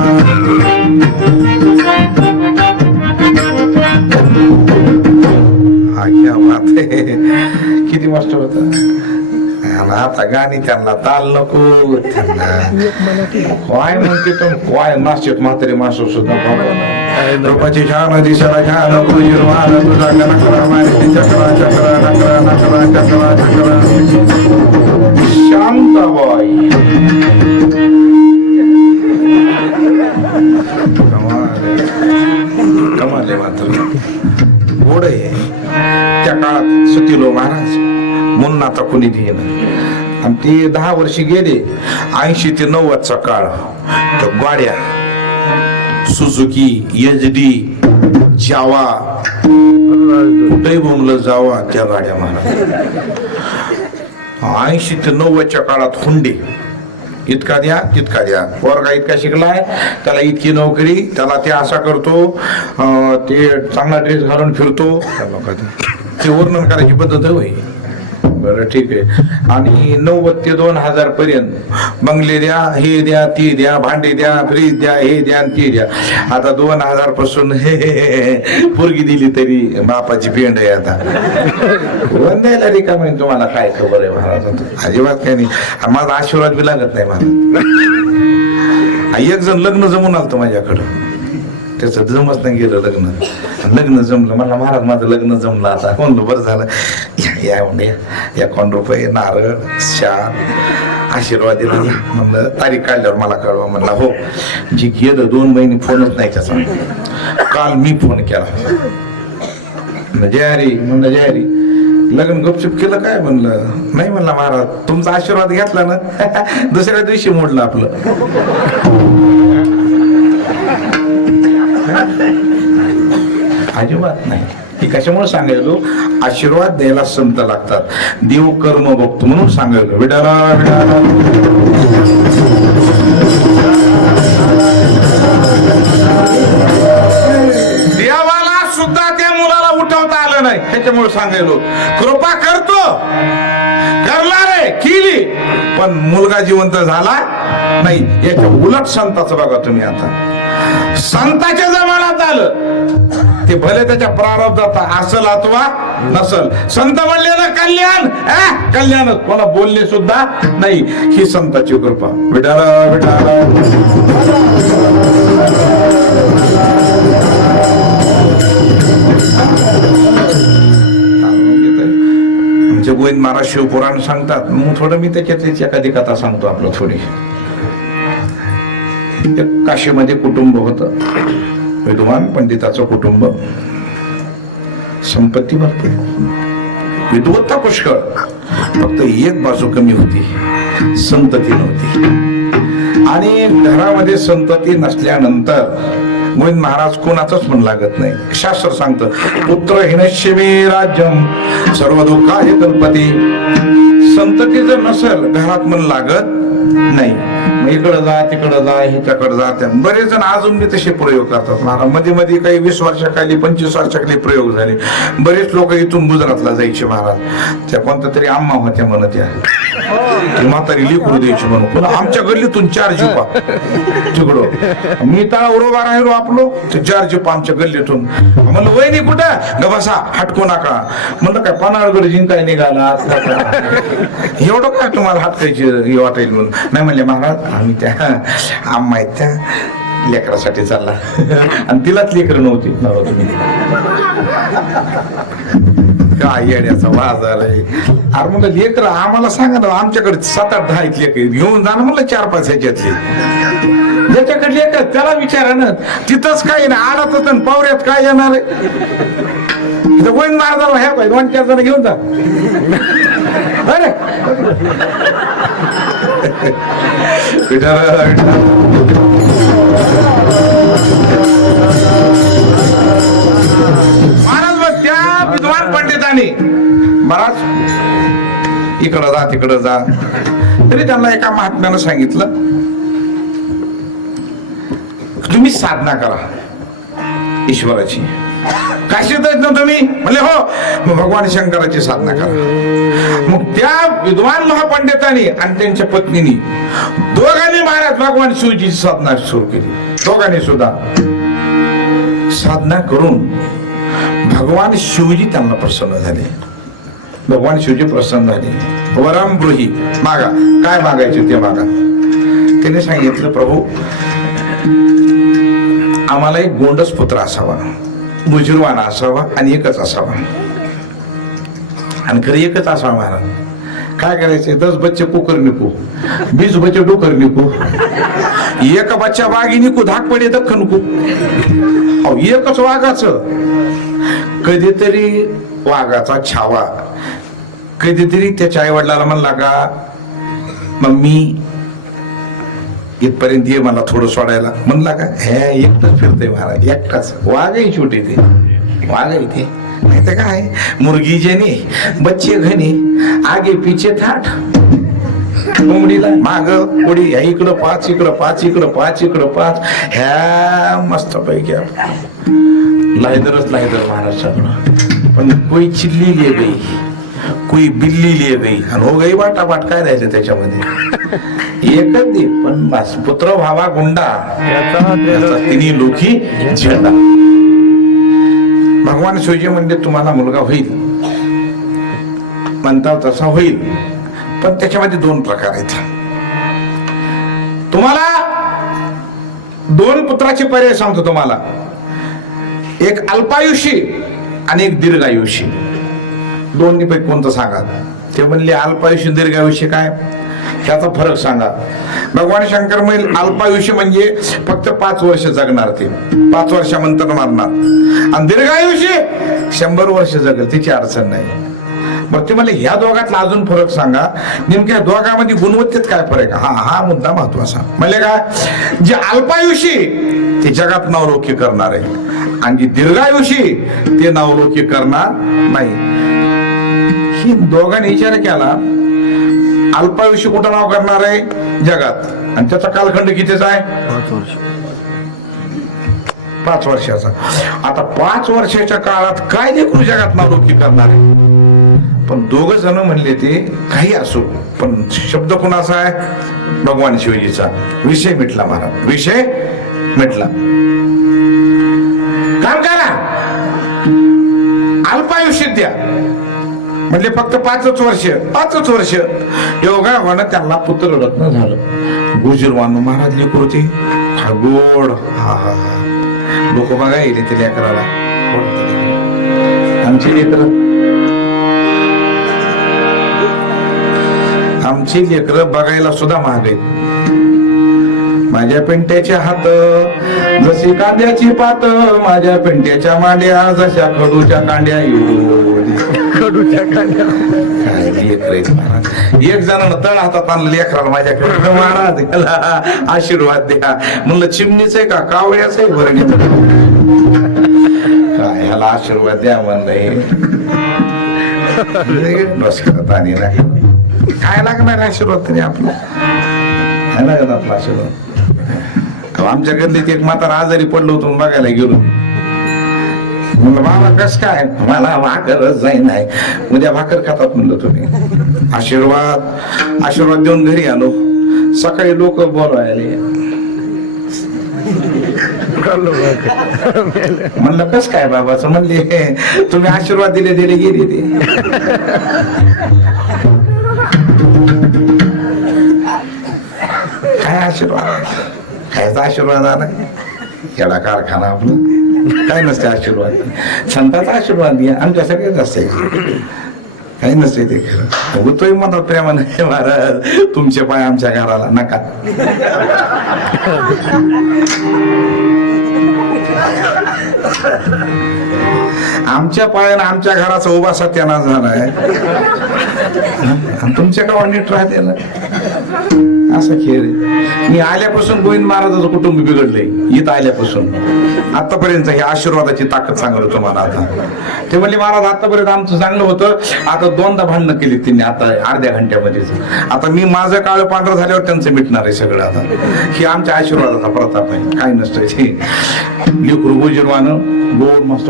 किती मस्त होत. आता गाणी त्यांना ताल नको, काय म्हणते तर काय नाश्तेत म्हातारी मासू सुद्धा रूपाची छान दिसायला छान निर्वाण तुझा नकरा माहिती चक्रा चक्रा नकरा नकरा चक्रा चक्रा. शांताबाई कमाल आहे मात्र गोड आहे. त्या काळात सतीलो महाराज म्हणून आता कोणी देईन. आणि ते 10 वर्षी गेले. 80 ते 90चा काळ. तर गाड्या सुझुकी HD जावा कुठेही बोंबलं जावा त्या गाड्या महाराज. 80 ते 90च्या काळात हुंडे इतका द्या तितका द्या. पोरगा इतका शिकलाय त्याला इतकी नोकरी, त्याला ते असा करतो, ते चांगला ड्रेस घालून फिरतो. ते वर्णन करायची पद्धत होय. बरं ठीक आहे. आणि 90 ते 2000 पर्यंत बंगले द्या, हे द्या, ती द्या, भांडी द्या, फ्रीज द्या, हे द्या आणि ती द्या. आता 2000 पासून पोरगी दिली तरी बापाची पेंड आहे आता. द्यायला रिकाम आहे. तुम्हाला काय खबर आहे महाराज? अजिबात काही नाही. माझा आशीर्वाद बी लागत नाही मला. एक जण लग्न जमून आलतं माझ्याकडं, त्याचं जमत नाही गेलं लग्न. लग्न जमलं, मला महाराज माझं लग्न जमलं आता. म्हणलं बरं झालं. या म्हणजे 51 रुपये नारळ शाल आशीर्वाद दिला. म्हणलं तारीख काढल्यावर मला कळवा. म्हणला हो. जी गेलं 2 महिने फोनच नाही त्याचा. काल मी फोन केला. जय हरी. म्हणलं जय हरी. लग्न गपचूप केलं काय? म्हणलं नाही. म्हणला महाराज तुमचा आशीर्वाद घेतला ना, दुसऱ्या दिवशी मोडलं आपलं. अजिबात नाही. ही कशामुळे सांगायलो? आशीर्वाद द्यायला संत लागतात. देव कर्म बघतो म्हणून सांगायलो. विडाला विडाला देवाला सुद्धा त्या मुलाला उठवता आलं नाही, त्याच्यामुळे सांगायलो. कृपा करतो, करला रे केली, पण मुलगा जिवंत झाला नाही. याच्या उलट संताचं बघा तुम्ही. आता संताच्या जमान्यात आलं ते भले त्याच्या प्रारब्धात असल अथवा नसल. संत म्हणले ना कल्याण, कल्याण कोणा बोलले सुद्धा नाही. ही संताची कृपा. विडाला विडाला आमचे गोविंद महाराज शिवपुराण सांगतात. मग थोडं मी त्याच्यातलीच एखादी कथा सांगतो आपलं थोडी. काशीमध्ये कुटुंब होतं, विद्वान पंडिताचं कुटुंब. संपत्ती भरपूर, विद्वत्ता पुष्कळ, फक्त एक बाजू कमी होती, संतती नव्हती. आणि घरामध्ये संतती नसल्यानंतर गोविंद महाराज कोणाचंच मन लागत नाही. शास्त्र सांगतं पुत्र हिनश्य मे राज्यम सर्व दुःखाय कल्पते. संतती जर नसेल घरात मन लागत नाही. इकडं जा तिकडं जा ह्याच्याकडे जा. बरेच जण अजून मी तसे प्रयोग करतात महाराज. मध्ये मध्ये काही 20 वर्षाखाली 25 वर्षाखाली प्रयोग झाले. बरेच लोक इथून गुजरातला जायचे महाराज. त्या कोणत्या तरी आम्मा होत्या म्हणत या म्हातारी लिकरू द्यायची म्हणून. पण आमच्या गल्लीतून 4 जीपा तिकडं. मी तळा उरोबा राहिलो आपलो, 4 जीपा आमच्या गल्लीतून. म्हणलं वहिनी कुठं? ग बसा हटको नका. म्हणलं काय पन्हाळगड जिंकाय निघाला एवढं काय तुम्हाला हटकायची वाटायला म्हणून? नाही म्हणले महाराज आम्ही त्या आम्हा आहेत त्या लेकरासाठी चालला. आणि तिलाच लेकर नव्हती. तुम्ही काय येण्याचा वाज आलाय. अरे म्हणलं लेकर आम्हाला सांगा ना, आमच्याकडे 7-8 10 लेकर घेऊन जा ना म्हणलं, 4-5 ह्याच्यातले. ज्याच्याकडे लेकर त्याला विचारा ना. तिथंच काय ना आडातच पावऱ्यात काय येणार आहे? गोविंद महाराजाला ह्या पाहिजे 2-4 जण घेऊन जा. अरे महाराज मग त्या विद्वान पंडितांनी महाराज इकडं जा तिकडं जा. तरी त्यांना एका महात्म्यानं सांगितलं तुम्ही साधना करा ईश्वराची. काशीत आहेत ना तुम्ही? म्हणले हो. मग भगवान शंकराची साधना करा. मग त्या विद्वान महापंडितांनी आणि त्यांच्या पत्नीनी दोघांनी महाराज भगवान शिवजीची साधना सुरू केली. दोघांनी सुद्धा साधना करून भगवान शिवजी त्यांना प्रसन्न झाले. भगवान शिवजी प्रसन्न झाले. वरम ब्रूही, मागा काय मागायचे ते मागा. त्याने सांगितलं प्रभू आम्हाला एक गोंडस पुत्र असावा, बुजुर्वाना असावा आणि एकच असावा. आणि खरं एकच असावा महाराज. काय करायचे? 10 बच्चे कुकर निकू, 20 बच्चे डोकर निकू, एक बच्चा वाघी निकू, धाक पडे दख्ख निकू. एकच वाघाचं. कधीतरी वाघाचा छावा कधीतरी त्याच्या आई वडिलाला म्हणला का मम्मी इथपर्यंत ये मला थोडं सोडायला. म्हणला का हे एकटाच फिरतय महाराज, एकटाच. वाघही छोटे ते वाघ इथे माहिती काय? मुर्गी जेने बच्चे घनी आगे पिछे थाट. कोंबडीला माग कोडी, ह्या इकडं 5 इकडं 5 इकडं 5 इकडं 5. ह्या मस्त पैकी लायदरच लायदर महाराज सगळं. पण कोई चिल्ली गे गई, कोई बिल्ली लिये गई आणि हो गई बाटाबाट. काय राहिलं त्याच्यामध्ये? एकच दे पण बस. पुत्र व्हावा गुंडा त्याचा तिन्ही लोकी झेंडा. भगवान शिवजी म्हणजे तुम्हाला मुलगा होईल म्हणता तसा होईल, पण त्याच्यामध्ये 2 प्रकार आहेत. तुम्हाला 2 पुत्राचे पर्याय सांगतो तुम्हाला. एक अल्पायुषी आणि एक दीर्घायुषी. 2 पैकी कोणतं सांगा? ते म्हणले अल्पायुषी दीर्घायुषी काय ह्याचा फरक सांगा. भगवान शंकर म्हणजे अल्पायुष्य म्हणजे फक्त 5 वर्ष जगणार, ते 5 वर्षानंतर मारणार. आणि दीर्घायुष्य 100 वर्ष जगल, तिची अडचण नाही. मग ते मला ह्या दोघातला अजून फरक सांगा. नेमक्या दोघांमध्ये गुणवत्तेत काय फरक? हा मुद्दा महत्वाचा. म्हणजे काय? जे अल्पायुषी ते जगात नावलौकिक करणार आहे आणि जे दीर्घायुषी ते नावलौकिक करणार नाही. ही दोघांनी विचार केला. अल्पायुषी कुठं नाव करणार आहे? जगात. आणि त्याचा कालखंड कितीचा आहे? 5 वर्षाचा. आता 5 वर्षाच्या काळात काय लेकरू जगात नावलौकिक करणार आहे? पण 2 जण म्हणले ते काही असो, पण शब्द कोणाचा आहे? भगवान शिवजीचा. विषय मिटला महाराज, विषय मिटला. काम करा, अल्पायुष्य द्या. म्हणजे फक्त 5च वर्ष. योगा होणं त्यांना पुत्र रत्न झालं. गुजरवान महाराज लेकरू ते गोड. हा लोक बघा येईल ते लेकराला. आमची लेकरं बघायला सुद्धा महाग आहेत. माझ्या पेंट्याचे हात जशी कांद्याची पात, माझ्या पेंट्याच्या मांड्या जशा खडूच्या कांड्या. खडूच्या कांड्या काय लेकर आहेत महाराज. एक जणांना तळ हातात आणलं लेकराला माझ्याकडे. महाराज याला आशीर्वाद द्या. म्हणलं चिमणीच आहे का कावळ्याच आहे? बरं काय ह्याला आशीर्वाद द्या म्हणलंय. बस करत आणि काय लागणार आशीर्वाद तरी आपला? काय लागत आपला आशीर्वाद? आमच्या गल्लीत एक म्हातारा आजारी पडलो होतो, बघायला गेलो. म्हणलं बाबा कस काय? मला भाकरच जाई नाही. उद्या भाकर खातात म्हणलं तुम्ही. आशीर्वाद देऊन घरी आलो. सकाळी लोक बोलवायले. म्हणलं कस काय बाबाचं? म्हणले तुम्ही आशीर्वाद दिले गेले ते. काय आशीर्वाद? कायचा आशीर्वाद आला? येडा कारखाना आपलं. काय नसते आशीर्वाद. संतांचा आशीर्वाद द्या. आमच्या सगळ्याच असते, काही नसते ते खरं. तोही म्हणतात प्रेमाने महाराज तुमचे पाय आमच्या घराला नका. आमच्या पायानं आमच्या घराचा उभा सत्यानाश झालाय. तुमच्या गावात नीट राहते ना. असं खेळ. मी आल्यापासून गोविंद महाराजाचं कुटुंब बिघडलंय. इथं आल्यापासून आतापर्यंत ही आशीर्वादाची ताकद सांगतो तुम्हाला. आता ते म्हणले महाराज आतापर्यंत आमचं चांगलं होतं, आता 2दा भांडणं केली त्यांनी आता अर्ध्या घंट्यामध्येच. आता मी माझं काळ पांढरं झाल्यावर त्यांचं मिटणार आहे सगळं. आता ही आमच्या आशीर्वादाचा प्रताप आहे. काय नसतं ते. लेकरू गोजीरवानं गोड मस्त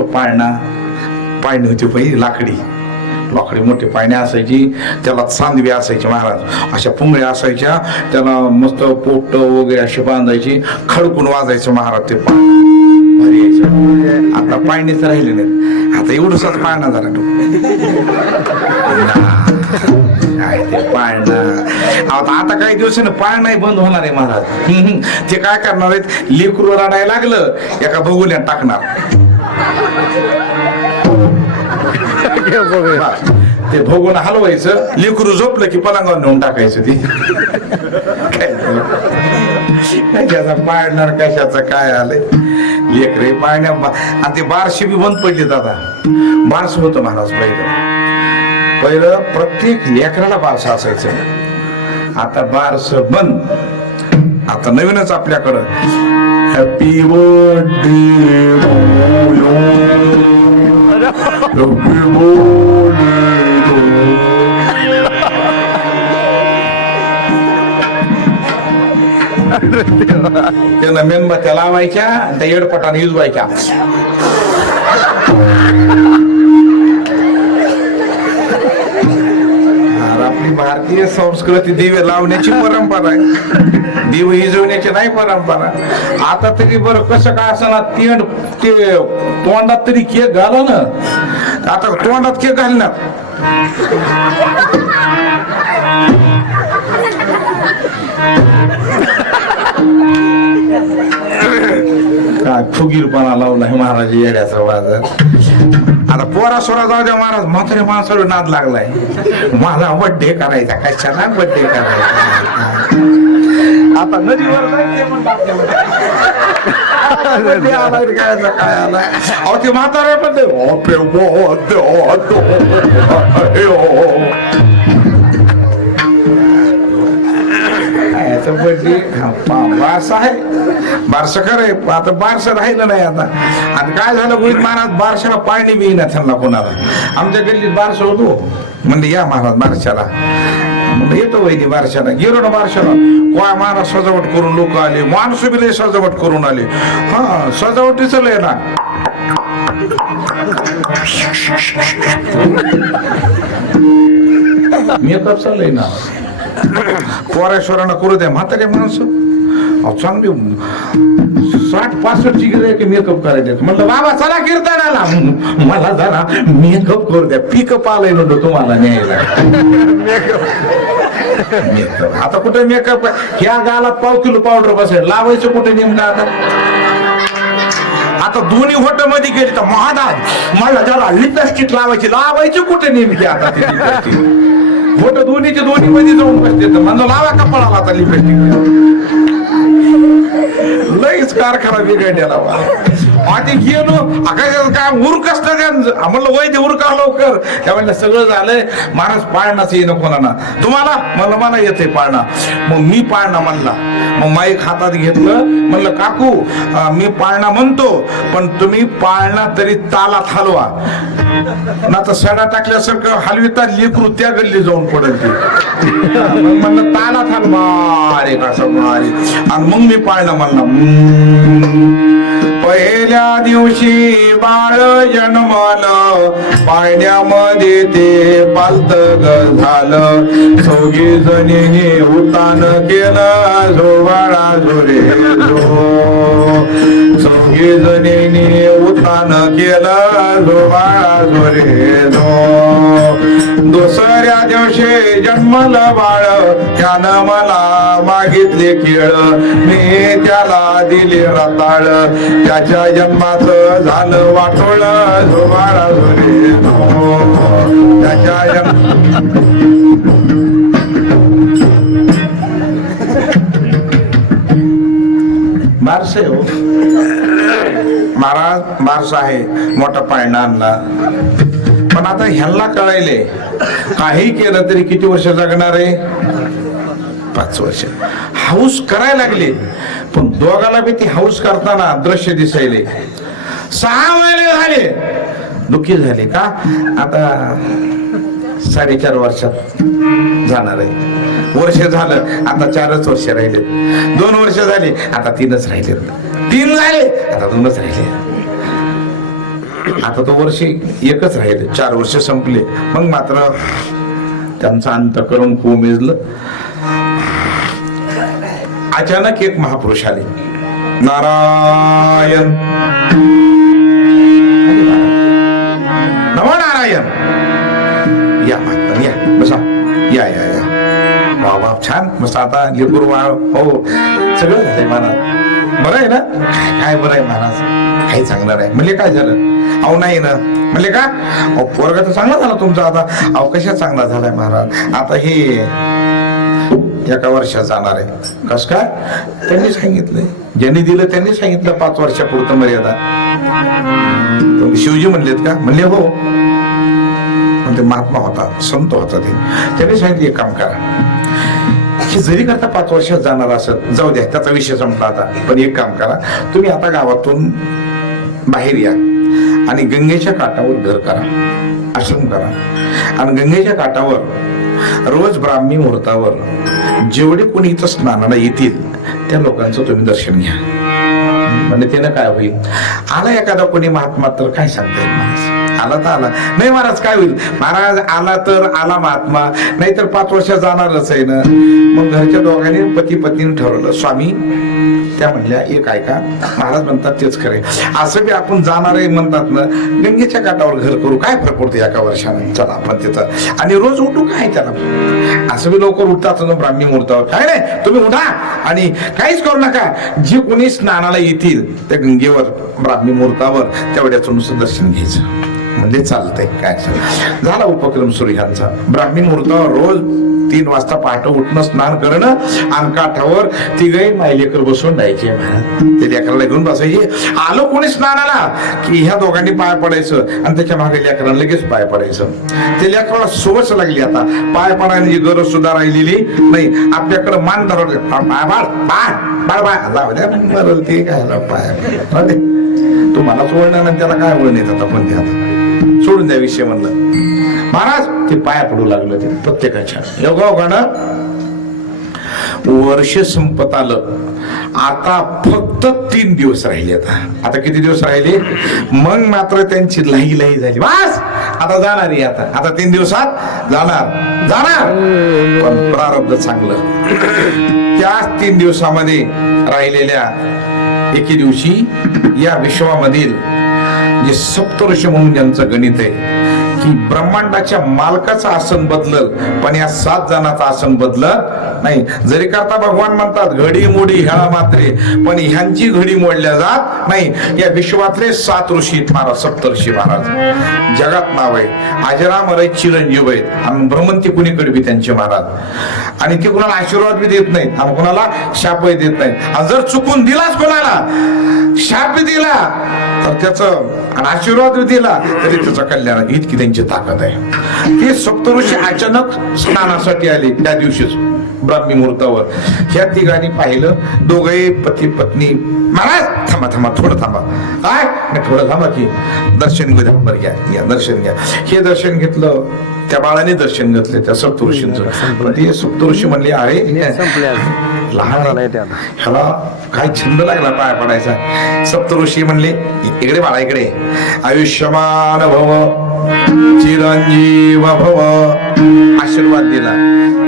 पाळणी होती पाहिजे. लाकडी मोठी पाळणी असायची. त्याला सांदवी असायची महाराज. अशा पुंगळ्या असायच्या. त्याला मस्त पोट वगैरे अशी बांधायची. खडकून वाजायचं महाराज. ते भारी यायचं. आता पाळणीच राहिले नाहीत. आता एवढंच पाळणा झाला काय ते पाळणं. आता काही दिवसानं पाळणाही बंद होणार आहे महाराज. ते काय करणार आहेत? लेकरू रडायला लागलं एका बघुल्यात टाकणार. ते भोगून हलवायचं. लेकरू झोपलं की पलंगावर नेऊन टाकायचं. ती कशाचा पाळणार कशाचं काय आलंय. लेकरे पाळण्या. आणि ते बारशी बी बंद पडली. दादा बारस होतं महाराज पहिलं प्रत्येक लेकराला बारसं असायचं. आता बारस बंद. आता नवीनच आपल्याकडं हॅपी बर्थडे त्याला मेणबत्त्या लावायच्या. त्या येडपटाने युजवायच्या. भारतीय संस्कृती दिवे लावण्याची परंपरा आहे, दिव हिजवण्याची नाही परंपरा. आता तरी बरं कसं काय असं ना ते तोंडात तरी केक घाला ना, आता तोंडात केक घालणार. काय फुगीरपणा लावलाय महाराज येड्याचा बाजार. आता पोरा सोरा जाऊ द्या महाराज, म्हातारे माणसावर नाद लागलाय, माझा बड्डे करायचा, कशाला बड्डे करायचा. आता नदीवर जायचे म्हणतात birthday आलाय काय आलाय. अहो ते म्हातारे पण बारस आहे, बारस खरंय. आता बारस राहिलं नाही आता. आणि काय झालं गुरुजी महाराज, बारशाला पाळणी बी ना त्यांना कोणाला. आमच्या गल्लीत बारस होतो, म्हणजे या महाराज बारशाला. येतो वैदी बारशाला, गेलो ना बारशाला, काय महाराज सजावट करून लोक आले, माणसं बी लय सजावट करून आले. हा सजावटीच लय ना. मेकअप चालय ना, पोराश्वरांना करू द्या. म्हातारे माणसं चांगली 60-65 गिरायक मेकअप करायचे. म्हटलं बाबा चला कीर्तनाला, मला जरा मेकअप करू द्या, पिकअप आलंय म्हणतो तुम्हाला न्यायला. मेकअप आता कुठे मेकअप, ह्या गालात 1/2 किलो पावडर बसेल, लावायचं कुठे नेमकं आता. आता दोन्ही होट मध्ये गेली तर महाराज मला जरा लिपस्टिक लावायची कुठे नेमकी आता ती लिपस्टिक. फोटो दोन्हीच्या दोन्ही मध्ये जाऊन बसते, तर म्हणलं लावा कपाळाला आता लिपस्टिक. लईच कारखाना बिघडलेला. आधी गेलो काय उरकस ना, म्हणलं वय ते उरका लवकर. त्या म्हणलं सगळं झालंय महाराज, पाळणाच येणं कोणाला तुम्हाला. म्हणलं मला येते पाळणा. मग मी पाळणा म्हणला, मग माईक हातात घेतलं, म्हणलं काकू मी पाळणा म्हणतो, पण तुम्ही पाळणा तरी तालात हलवा ना, तर सडा टाकल्यासारखं हलविता लेकरू त्या गल्ली जाऊन पडेल ते. म्हणलं तालात हलवा रे कसं मारे. आणि मग मी पाळणा म्हणला. पहिल्या दिवशी बाळ जन्मालं, पाळण्यामध्ये ते पालतग झालं, चौघी जणीने उतान केलं, जो बाळा झोरे जो. चौघी जणीने उतान केलं, जो बाळा झोरे जो. दुसऱ्या दिवशी जन्मलं बाळ, त्यानं मला मागितले केळ, मी त्याला दिले रताळ, त्याच्या जन्माचं झालं वाटोळ, जो बाळा झोरे जो. त्याच्या बारस हो महाराज, बारस आहे, मोठा पाळणा आणला. पण आता ह्यांना कळायले काही केलं तरी किती वर्ष जगणार आहे, 5 वर्ष. हाऊस करायला लागले, पण दोघाला बी ती हाऊस करताना दृश्य दिसायले. 6 महिने झाले दुःखी झाले का, आता 4.5 वर्षात जाणार आहे. वर्ष झालं आता 4च वर्ष राहिले, 2 वर्ष झाले आता 3च राहिले, 3 झाले आता 2च राहिले. आता तो वर्ष 1च राहिले, 4 वर्ष संपले. मग मात्र त्यांचं अंतःकरण कोमेजलं. अचानक एक महापुरुष आले, नारायण नमो नारायण. या महात्मा या, बसा, या या या. वा वा छान, मस्त. आता लेकरू हो सगळं झालंय महाराज, बरं आहे ना. काय बरं आहे महाराज, काही चांगलं नाही. म्हणजे काय झालं, अहो नाही ना. म्हणले का, अहो पोरगा तर चांगला झाला तुमचा. आता अहो कशा चांगला झालाय महाराज, आता हे 1 वर्षात जाणार आहे. कस काय, त्यांनी सांगितलंय, ज्यांनी दिलं त्यांनी सांगितलं 5 वर्षापुरतं मर्यादा. शिवजी म्हणलेत का, म्हणले हो. ते महात्मा होता, संत होता, त्यांनी सांगितलं एक काम करा, जरी करता 5 वर्षात जाणार असं जाऊ द्या, त्याचा विषय संपला आता. पण एक काम करा, तुम्ही आता गावातून बाहेर या आणि गंगेच्या काठावर घर करा, आश्रम करा. आणि गंगेच्या काठावर रोज ब्राह्मी मुहूर्तावर जेवढे कोणी इथं स्नानाला येतील त्या लोकांचं तुम्ही दर्शन घ्या. म्हणजे त्यानं काय होईल, आला एखादा कोणी महात्मा तर काय सांगता येईल महाराज, आला तर आला, नाही महाराज काय होईल, महाराज आला तर आला महात्मा, नाहीतर 5 वर्ष जाणारच आहे ना. मग घरच्या दोघांनी पती पत्नीने ठरवलं. स्वामी त्या म्हणल्या एक ऐका, महाराज म्हणतात तेच खरे, असं बी आपण जाणार आहे म्हणतात ना, गंगेच्या काठावर घर करू, काय फरक पडतो एका वर्षाने, चला आपण तिथं, आणि रोज उठू काय त्याला, असं बी लवकर उठतात ना ब्राह्मी मुहूर्तावर, काय नाही तुम्ही उठा आणि काहीच करू नका, जे कोणी स्नानाला येतील त्या गंगेवर ब्राह्मी मुहूर्तावर तेवढ्याच नुसतं दर्शन घ्यायचं. म्हणजे चालतंय, काय झाला उपक्रम सुरू ह्यांचा. ब्राह्मी मुहूर्तावर रोज 3 वाजता पहाटे उठणं, स्नान करणं, आणि काठावर तिघही मायलेकर बसून जायचे. ते लेकराला घेऊन बसायचे. आलो कोणी स्नानाला की ह्या दोघांनी पाय पडायचं आणि त्याच्या मागे लेकराला लगेच पाय पडायचं. ते लेकराला सोबच लागली आता पाय पडायची गरज सुद्धा राहिलेली नाही. आपल्याकडे मान धरवले, पाय बाळ बाळ बाळ जाऊ द्या मरल ते काय पाय, तुम्हालाच वळणार त्याला काय वळण येत आता, पण ते आता सोडून द्या विषय म्हणलं. महाराज ते पाया पडू लागलं ते प्रत्येकाच्या. योगायोगानं वर्ष संपत आलं. आता फक्त 3 दिवस राहिले. आता किती दिवस राहिले, मग मात्र त्यांची लही लही झाली. बस आता जाणार आहे, आता 3 दिवसात जाणार. पण प्रारब्ध चांगलं. त्याच 3 दिवसामध्ये राहिलेल्या एके दिवशी या विश्वामधील जे सप्तऋषी म्हणून ज्यांचं गणित आहे की ब्रह्मांडाच्या मालकाचं आसन बदलल, पण या 7 जणांचं आसन बदलत नाही. जरी करता भगवान म्हणतात घडी मोडी ह्याला मात्रे, पण ह्यांची घडी मोडल्या जात नाही. या विश्वातले 7 ऋषी महाराज, सप्तऋषी महाराज, जगात नाव आहे, अजरामर आहे, चिरंजीव आहेत, आणि भ्रमंती कुणीकडे बी त्यांचे महाराज. आणि ते कुणाला आशीर्वाद बी देत नाहीत आणि कुणाला शापही देत नाहीत. आणि जर चुकून दिलाच कोणाला शाप दिला तर त्याचं आणि आशीर्वाद दिला तरी त्याचं कल्याण, इतकी त्यांची ताकद आहे. ते सप्तऋषी अचानक स्नानासाठी आले त्या दिवशीच ब्राह्मी मुहूर्तावर. ह्या तिघांनी पाहिलं, दोघे पती पत्नी, महाराज थांबा थांबा थोडं थांबा, काय थोडं थांबा की दर्शन घेऊ, बरं घ्या दर्शन घ्या. हे दर्शन घेतलं, त्या बाळाने दर्शन घेतले त्या सप्तऋषींचं. ते सप्तऋषी म्हणले अरे लहान ह्याला काय छंद लागला पाय पडायचा. सप्तऋषी म्हणले इकडे बाळा इकडे, आयुष्यमान भव चिरंजीव भव, आशीर्वाद दिला.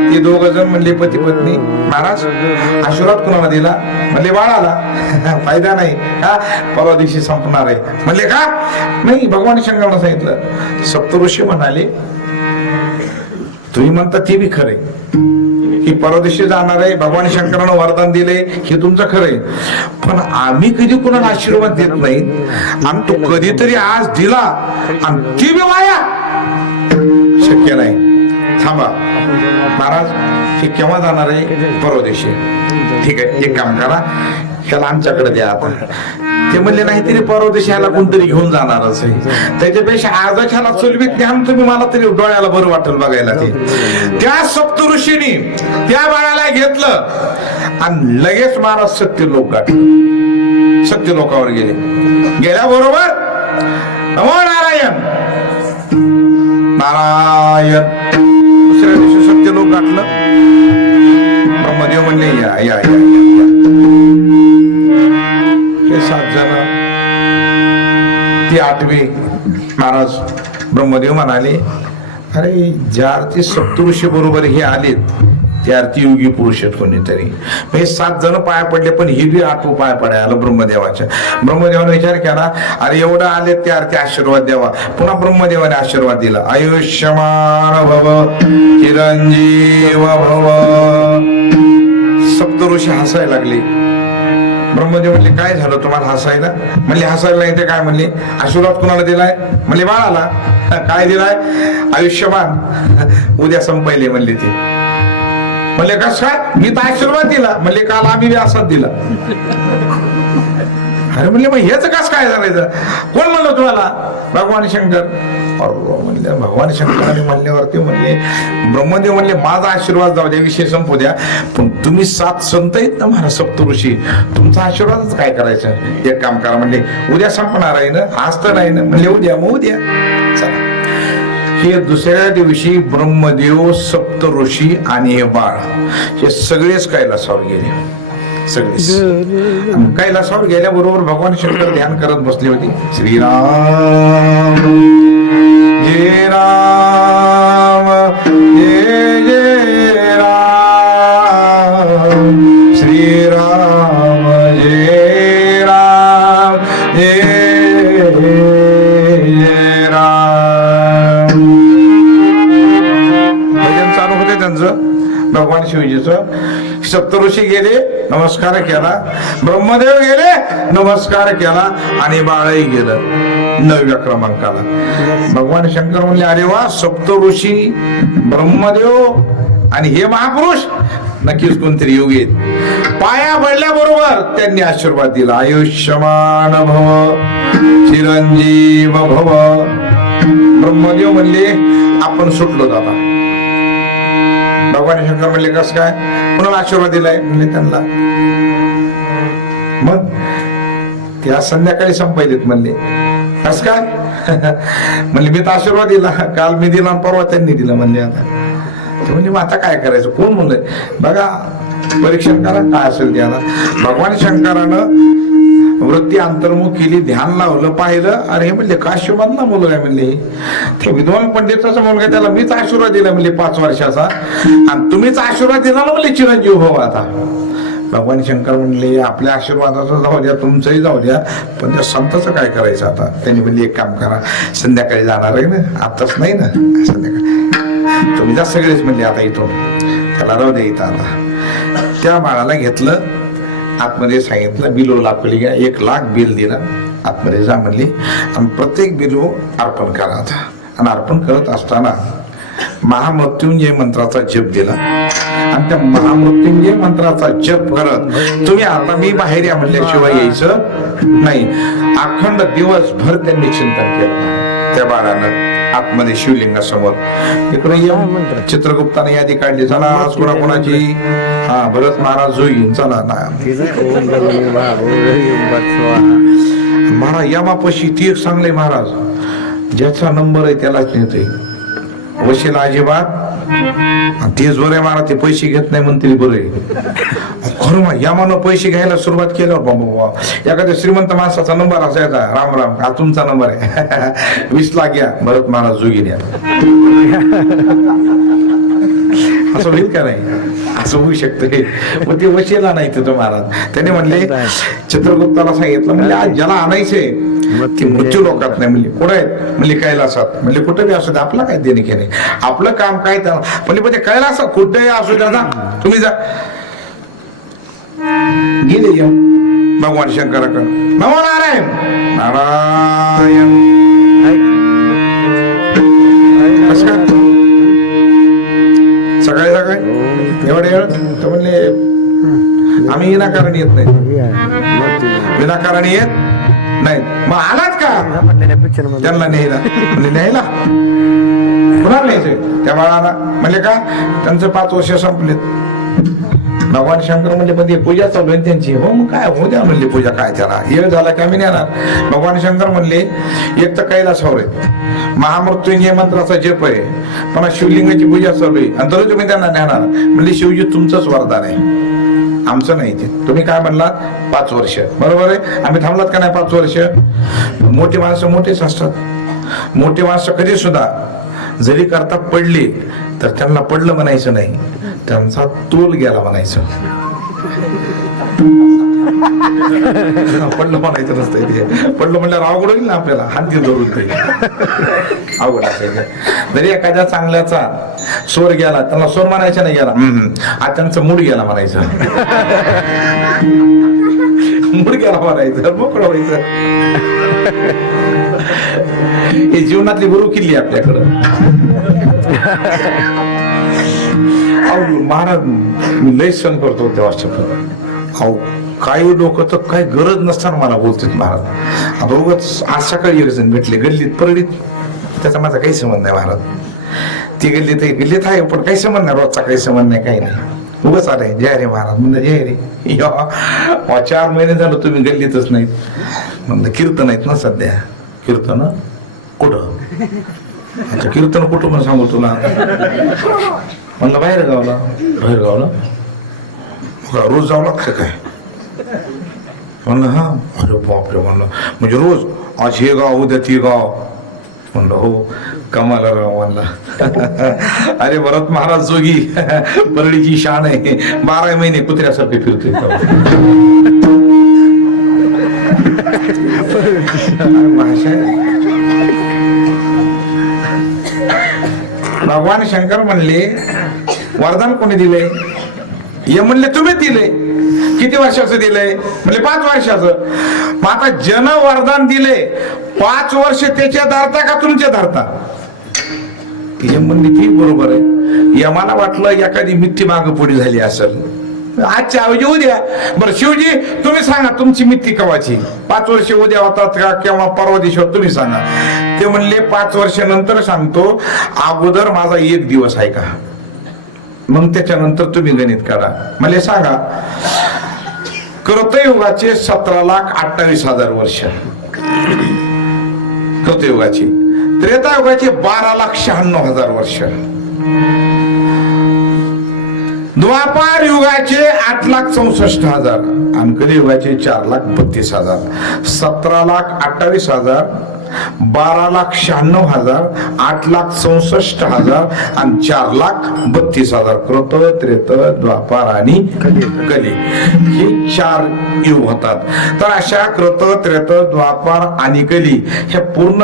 ते 2 जण म्हणले पती पत्नी, महाराज आशीर्वाद कुणाला दिला, म्हणले बाळाला. फायदा नाही का, परवा दिवशी संपणार आहे. म्हणले का, नाही भगवान शंकरांना सांगितलं. सप्तऋषी म्हणाले तुम्ही म्हणता ते बी खरे की परदेशी जाणार आहे, भगवान शंकरानं वरदान दिले हे तुमचं खरंय, पण आम्ही कधी कुणाला आशीर्वाद देत नाही, आणि तो कधीतरी आज दिला आणि ती बी वाया, शक्य नाही. थांबा महाराज, हे केव्हा जाणार आहे, परदेशी. ठीक आहे, एक काम करा, ह्याला आमच्याकडे द्या. आता ते म्हणले नाही तरी परदेशी ह्याला कोणतरी घेऊन जाणारच आहे, त्याच्यापेक्षा आजच ह्याला चलवीत ज्ञान तुम्ही, मला तरी डोळ्याला बरं वाटेल बघायला. ते त्या सप्तऋषींनी त्या बाळाला घेतलं आणि लगेच महाराज सत्यलोक गाठलं. सत्यलोकावर गेले. गेल्याबरोबर नमो नारायण नारायण, दुसऱ्या दिवशी सत्यलोक गाठलं. ब्रह्मदेव म्हणले या या या, हे 7 जण, ती 8वी महाराज. ब्रह्मदेव म्हणाले अरे ज्या अर्थी सप्तऋषी बरोबर हे आलेत त्या अर्थी योगी पुरुष आहेत कोणीतरी. हे 7 जण पाया पडले, पण हे बी 8वं पाया पडायला ब्रह्मदेवाच्या. ब्रह्मदेवाने विचार केला अरे एवढं आले त्या अर्थी आशीर्वाद द्यावा. पुन्हा ब्रह्मदेवाने आशीर्वाद दिला, आयुष्यमान भव चिरंजीव भव. सप्तऋषी हसायला लागले. ब्रह्मदेव म्हणले काय झालं तुम्हाला हसायला, म्हणले हसायला नाही ते काय, म्हणले आशीर्वाद कुणाला दिलाय, म्हणले बाळाला. काय दिलाय, आयुष्यमान, उद्या संपायले म्हणले ते. म्हणले कस काय, मी तर आशीर्वाद दिला, म्हणले काल आम्ही असाच दिला. अरे म्हणले मग हेच कस काय झालं, कोण म्हणलं तुम्हाला, भगवान शंकर. म्हणले भगवान शंकराने म्हणल्यावरती म्हणले ब्रह्मदेव म्हणले माझा आशीर्वाद जाऊ द्या, विषय संपू द्या, पण तुम्ही 7 संत आहेत ना महाराज सप्तऋषी, तुमचा आशीर्वादच काय करायचं, एक काम करा, म्हणले उद्या संपणार आहे ना, आज तर नाही ना, म्हणले उद्या, मग उद्या चला. हे दुसऱ्या दिवशी ब्रह्मदेव सप्तऋषी आणि हे बाळ हे सगळेच कैलासावर गेले. सगळे कैलासावर गेल्याबरोबर भगवान शंकर ध्यान करत बसले होते. श्रीराम श्रीराम जय जय राम श्रीराम जय राम जय जय राम. भजन चालू होते त्यांचं भगवान शिवजीचं. सप्तऋषी गेले, नमस्कार केला. ब्रह्मदेव गेले, नमस्कार केला. आणि बाळही गेलं 9व्या क्रमांकाला. भगवान शंकर म्हणले अरे वा, सप्तऋषी, ब्रह्मदेव आणि हे महापुरुष नक्कीच कोणतरी योगी आहेत. पाया पडल्याबरोबर त्यांनी आशीर्वाद दिला. आयुष्यमान भव चिरंजीव भव. ब्रह्मदेव म्हणले आपण सुटलो आता. भगवान शंकर म्हणले कस काय, कुणाला आशीर्वाद दिलाय म्हणले त्यांना. मग ते आज संध्याकाळी संपायलेत म्हणले. कस काय म्हणले मी तर आशीर्वाद दिला, काल मी दिला परवा त्यांनी दिला म्हणले. आता ते म्हणजे मग आता काय करायचं, कोण म्हणलंय बघा, परीक्षण करा काय असेल ते. आता भगवान शंकरानं वृत्ती अंतर्मुख केली, ध्यान लावलं, पाहिलं. अरे हे म्हणले काश्यपांना मुलगा म्हणले, ते विद्वान पंडिताचा मुलगा, त्याला मीच आशीर्वाद दिला म्हणले 5 वर्षाचा, आणि तुम्हीच आशीर्वाद दिला ना म्हणले चिरंजीव हो. आता भगवान शंकर म्हणले आपल्या आशीर्वादाचं जाऊ द्या, तुमचंही जाऊ द्या, पण त्या संताचं काय करायचं आता. त्यांनी म्हणले एक काम करा, संध्याकाळी जाणार आहे ना, आताच नाही ना, संध्याकाळी तुम्ही जा सगळेच म्हणले आता इथून, त्याला राहू द्या इथं. आता त्या बाळाला घेतलं, आतमध्ये सांगितलं, बिलो लाखली घ्या, 1 लाख बिल दिला, आतमध्ये जा म्हणली, आणि प्रत्येक बिलो अर्पण करा. आता आणि अर्पण करत असताना महामृत्युंजय मंत्राचा जप दिला. आणि त्या महामृत्युंजय मंत्राचा जप करत तुम्ही आता मी बाहेर या म्हणल्याशिवाय यायचं नाही. अखंड दिवसभर त्यांनी चिंतन केलं त्या बाळानं आतमध्ये शिवलिंगासमोर. इकडे चित्रगुप्ताने यादी काढली, चला आज कोणाकोणाची, हा भरत महाराज जोईन, चला ना महाराज यमापशी. ती एक चांगले महाराज, ज्याचा नंबर आहे त्यालाच नेते, वशीला अजिबात. तेच बरे महाराज, ते पैसे घेत नाही म्हणते बरे. खरं मग यमानं पैसे घ्यायला सुरुवात केल्यावर बाबा एखाद्या श्रीमंत माणसाचा नंबर असायचा, राम राम हा तुमचा नंबर आहे 20 लाख घ्या, भरत महाराज जोगीन या. असं होईल का नाही, असं होऊ शकतं. मग ते वशीला नाही तिथं महाराज. त्याने म्हणले चित्रगुप्ताला सांगितलं, म्हणजे आज ज्याला आणायचंय ते मृत्यू लोकात नाही म्हणले, कुठं आहेत म्हणले कैलासात. म्हणले कुठे बी असू दे, आपलं काय देणे घेणे, आपलं काम काय त्याला. म्हणले ते कैलासात कुठे असू द्या, जा तुम्ही जा. गेले भगवान शंकराकडे, नमो नारायण नारायण. सकाळी सकाळी एवढे वेळ तर म्हणले आम्ही विनाकारण येत नाही, विनाकारण येत नाही. मग आलात का त्यांना न्यायला, म्हणजे न्यायला पुन्हा न्यायचंय त्या बाळाला. म्हणले का त्यांचं 5 वर्ष संपलेत. भगवान शंकर म्हणले मध्ये पूजा चालू आहे त्यांची. हो मग काय हो द्या म्हणले पूजा, काय त्याला येळ झाला की आम्ही नेणार. भगवान शंकर म्हणले एक तर कैलासावर आहे, महामृत्युंजय मंत्राचा जप आहे, पण शिवलिंगाची पूजा चालू आहे, आणि तरी तुम्ही त्यांना नेणार. म्हणले शिवजी तुमचंच वरदान आहे, आमचं नाही ते. तुम्ही काय म्हणलात 5 वर्ष, बरोबर आहे. आम्ही थांबलात का नाही 5 वर्ष. मोठी माणसं मोठेच असतात. मोठी माणसं कधी सुद्धा जरी करता पडली तर त्यांना पडलं म्हणायचं नाही, त्यांचा तोल गेला म्हणायचं. पडलं म्हणायचं नसतं ते. पडलं म्हणल्यावर अवघड होईल ना आपल्याला, हाती धरून ते अवघड असायचं. जरी एखाद्या चांगल्याचा स्वर गेला, त्यांना स्वर म्हणायचा नाही गेला, आज त्यांचा मूड गेला म्हणायचं. मूड गेला म्हणायचं, मोकळं व्हायचं. हे जीवनातली गुरु किल्ली आपल्याकडं. महाराज मी लय सण करतो देवाच्या. अहो काही लोक तर काही गरज नसताना मला बोलतात महाराज. आता उगाच आज सकाळी एक जण भेटले गल्लीत परडीत, त्याचा माझा काही संबंध नाही महाराज. ती गल्लीत आहे पण काही संबंध नाही, रोजचा काही संबंध नाही, काही नाही. उगाच आलंय जय रे महाराज. म्हणलं जय रे. 4 महिने झालं तुम्ही गल्लीतच नाहीत. म्हणलं कीर्तन आहेत ना सध्या. कीर्तन कुठं, अच्छा कीर्तन कुठं म्हणून सांगू तुला. म्हणलं बाहेर गावला. बाहेर गावला रोज जावं लागतं काय. म्हणलं हा. अरे बापरे. म्हणलं म्हणजे रोज आज हे गाव उद्या ती गाव. म्हणलं हो. कमाल राव म्हणला. अरे भरत महाराज जोगी बरडीची शान आहे, 12 महिने कुत्र्यासारखे फिरते. भाषा भगवान शंकर म्हणले वरदान कोणी दिले? हे म्हणले तुम्ही दिले. किती वर्षाचं दिलंय? म्हणजे 5 वर्षाचं. मग आता जन वरदान दिले, 5 वर्ष त्याच्या धरता का तुमच्या धरता? हे म्हणले की बरोबर आहे. यमाला वाटलं एखादी मिथ्या माग पुढे झाली असेल. आजच्या ऐवजी उद्या. बरं शिवजी तुम्ही सांगा तुमची मिथ्या कवाची? 5 वर्ष उद्या होतात का किंवा परवा दिवशी तुम्ही सांगा. ते म्हणले 5 वर्ष नंतर सांगतो, अगोदर माझा 1 दिवस आहे का, मग त्याच्यानंतर तुम्ही गणित करा. मला सांगा, कृतयुगाचे 17,28,000 वर्ष कृतयुगाची, त्रेतायुगाचे 12,96,000 वर्ष, द्वापार युगाचे 8,64,000 आणि कलियुगाचे 4,32,000. 17,28,000, 12,96,000, 8,64,000 आणि 4,32,000. कृत, त्रेत, द्वापार आणि कली हे 4 युग होतात. तर अशा कृत, त्रेत, द्वापार आणि कली हे पूर्ण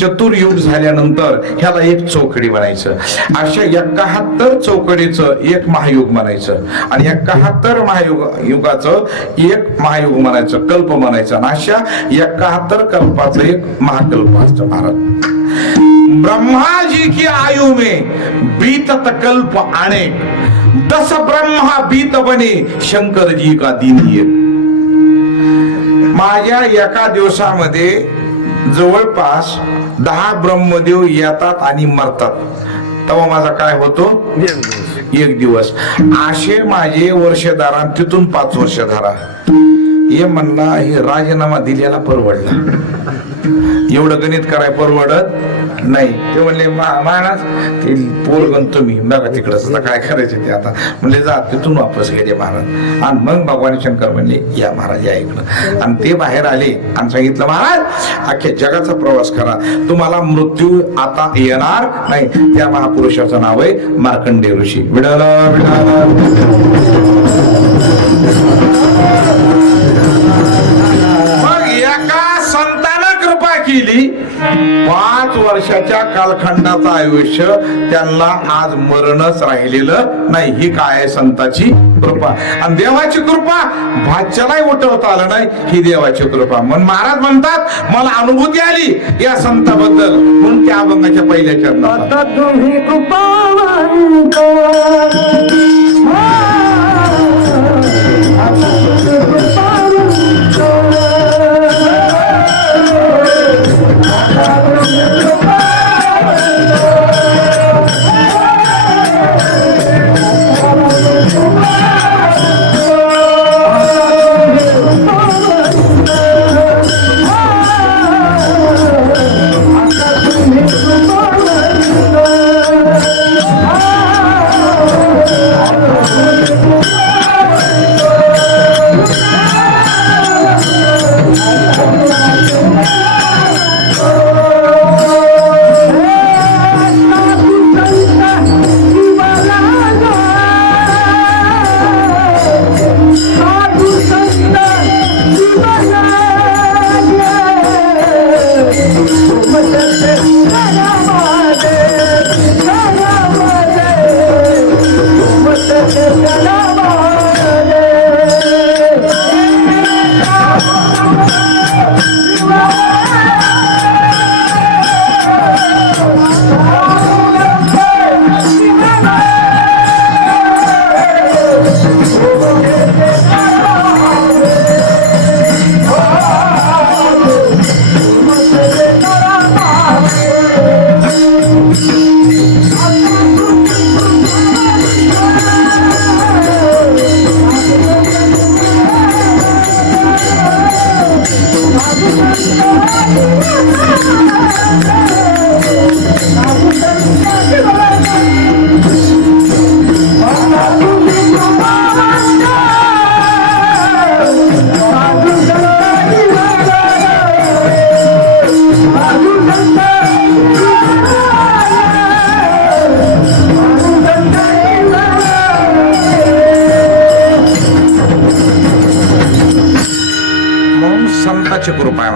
चतुर्युग झाल्यानंतर ह्याला एक चौकडी म्हणायचं. अशा 71 चौकडीचं एक महायुग म्हणायचं आणि 71 युगाचं एक महायुग म्हणायचं, कल्प म्हणायचं. आणि अशा 71 कल्पाचं एक महाकल्प असतं भारत. ब्रह्मा जी की आयु में बीतत कल्प अनेक, 10 ब्रह्मा बीत बने शंकर जी का दिन एक. माझ्या एका दिवसामध्ये जवळपास 10 ब्रह्मदेव येतात आणि मरतात. तेव्हा माझा काय होतो? 1 दिवस. असे माझे वर्ष धरा, तिथून 5 वर्ष धरा. हे म्हणला हे राजीनामा दिलेला परवडला, एवढं गणित कराय परवडत नाही. ते म्हणले महाराज ते पोरगण तुम्ही बघा तिकडच, आता काय करायचं ते. आता म्हणले जा, तिथून वापस गेले महाराज. आणि मग भगवान शंकर म्हणले या महाराज या इकडं. आणि ते बाहेर आले आणि सांगितलं महाराज अख्ख्या जगाचा प्रवास करा, तुम्हाला मृत्यू आता येणार नाही. त्या महापुरुषाचं नाव आहे मार्कंडेय ऋषी. विडाला विडाला मग एका संतानं कृपा केली, 5 वर्षाच्या कालखंडाचं आयुष्य त्यांना आज मरणच राहिलेलं नाही. ही काय आहे? संताची कृपा. आणि देवाची कृपा भाच्यालाही उठवता आलं नाही, ही देवाची कृपा. म्हणून महाराज म्हणतात मला अनुभूती आली या संताबद्दल, म्हणून त्या अभंगाच्या पहिल्या चरणात तुम्ही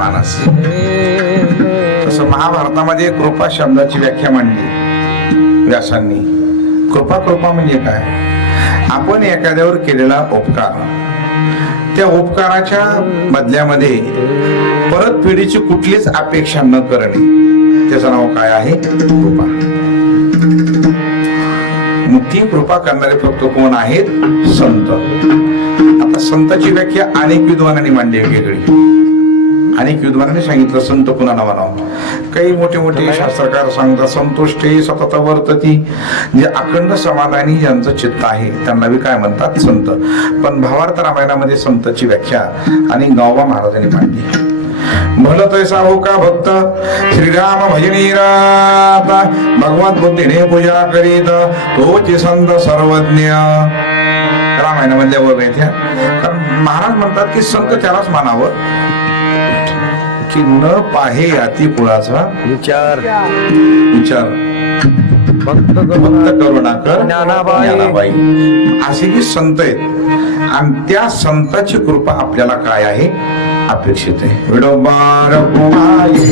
मानस. तसं महाभारतामध्ये कृपा शब्दाची व्याख्या मांडली व्यासांनी. कृपा म्हणजे काय? आपण एखाद्यावर केलेला उपकार, त्या उपकाराच्या बदल्यामध्ये परत पिढीची कुठलीच अपेक्षा न करणे, त्याचं नाव काय आहे? कृपा. मग ती कृपा करणारे फक्त कोण आहेत? संत. आता संताची व्याख्या अनेक विद्वानांनी मांडली वेगळी. अनेक विद्वानांनी सांगितलं संत कुणाला म्हणावं. काही मोठे मोठे शास्त्रकार सांगतात संतुष्टी सतत वर्तती, जे अखंड समाधानी ज्यांचं चित्त आहे त्यांना बी काय म्हणतात? संत. पण भावार्थ रामायणामध्ये संतची व्याख्या आणि गावबा महाराजांनी मांडली. भल तैसा हो का भक्त श्रीराम भजनी राता, भगवत बुद्धीने पूजा करीत तोची संत सर्वज्ञ. रामायणामधल्या वर येत्या. कारण महाराज म्हणतात की संत त्यालाच मानावं की न पाहे याती कुळाचा विचार भक्त करुणाकर ज्ञानाबाई असे की संत आहेत. आणि त्या संताची कृपा आपल्याला काय आहे? अपेक्षित आहे. विडोबार कुमारी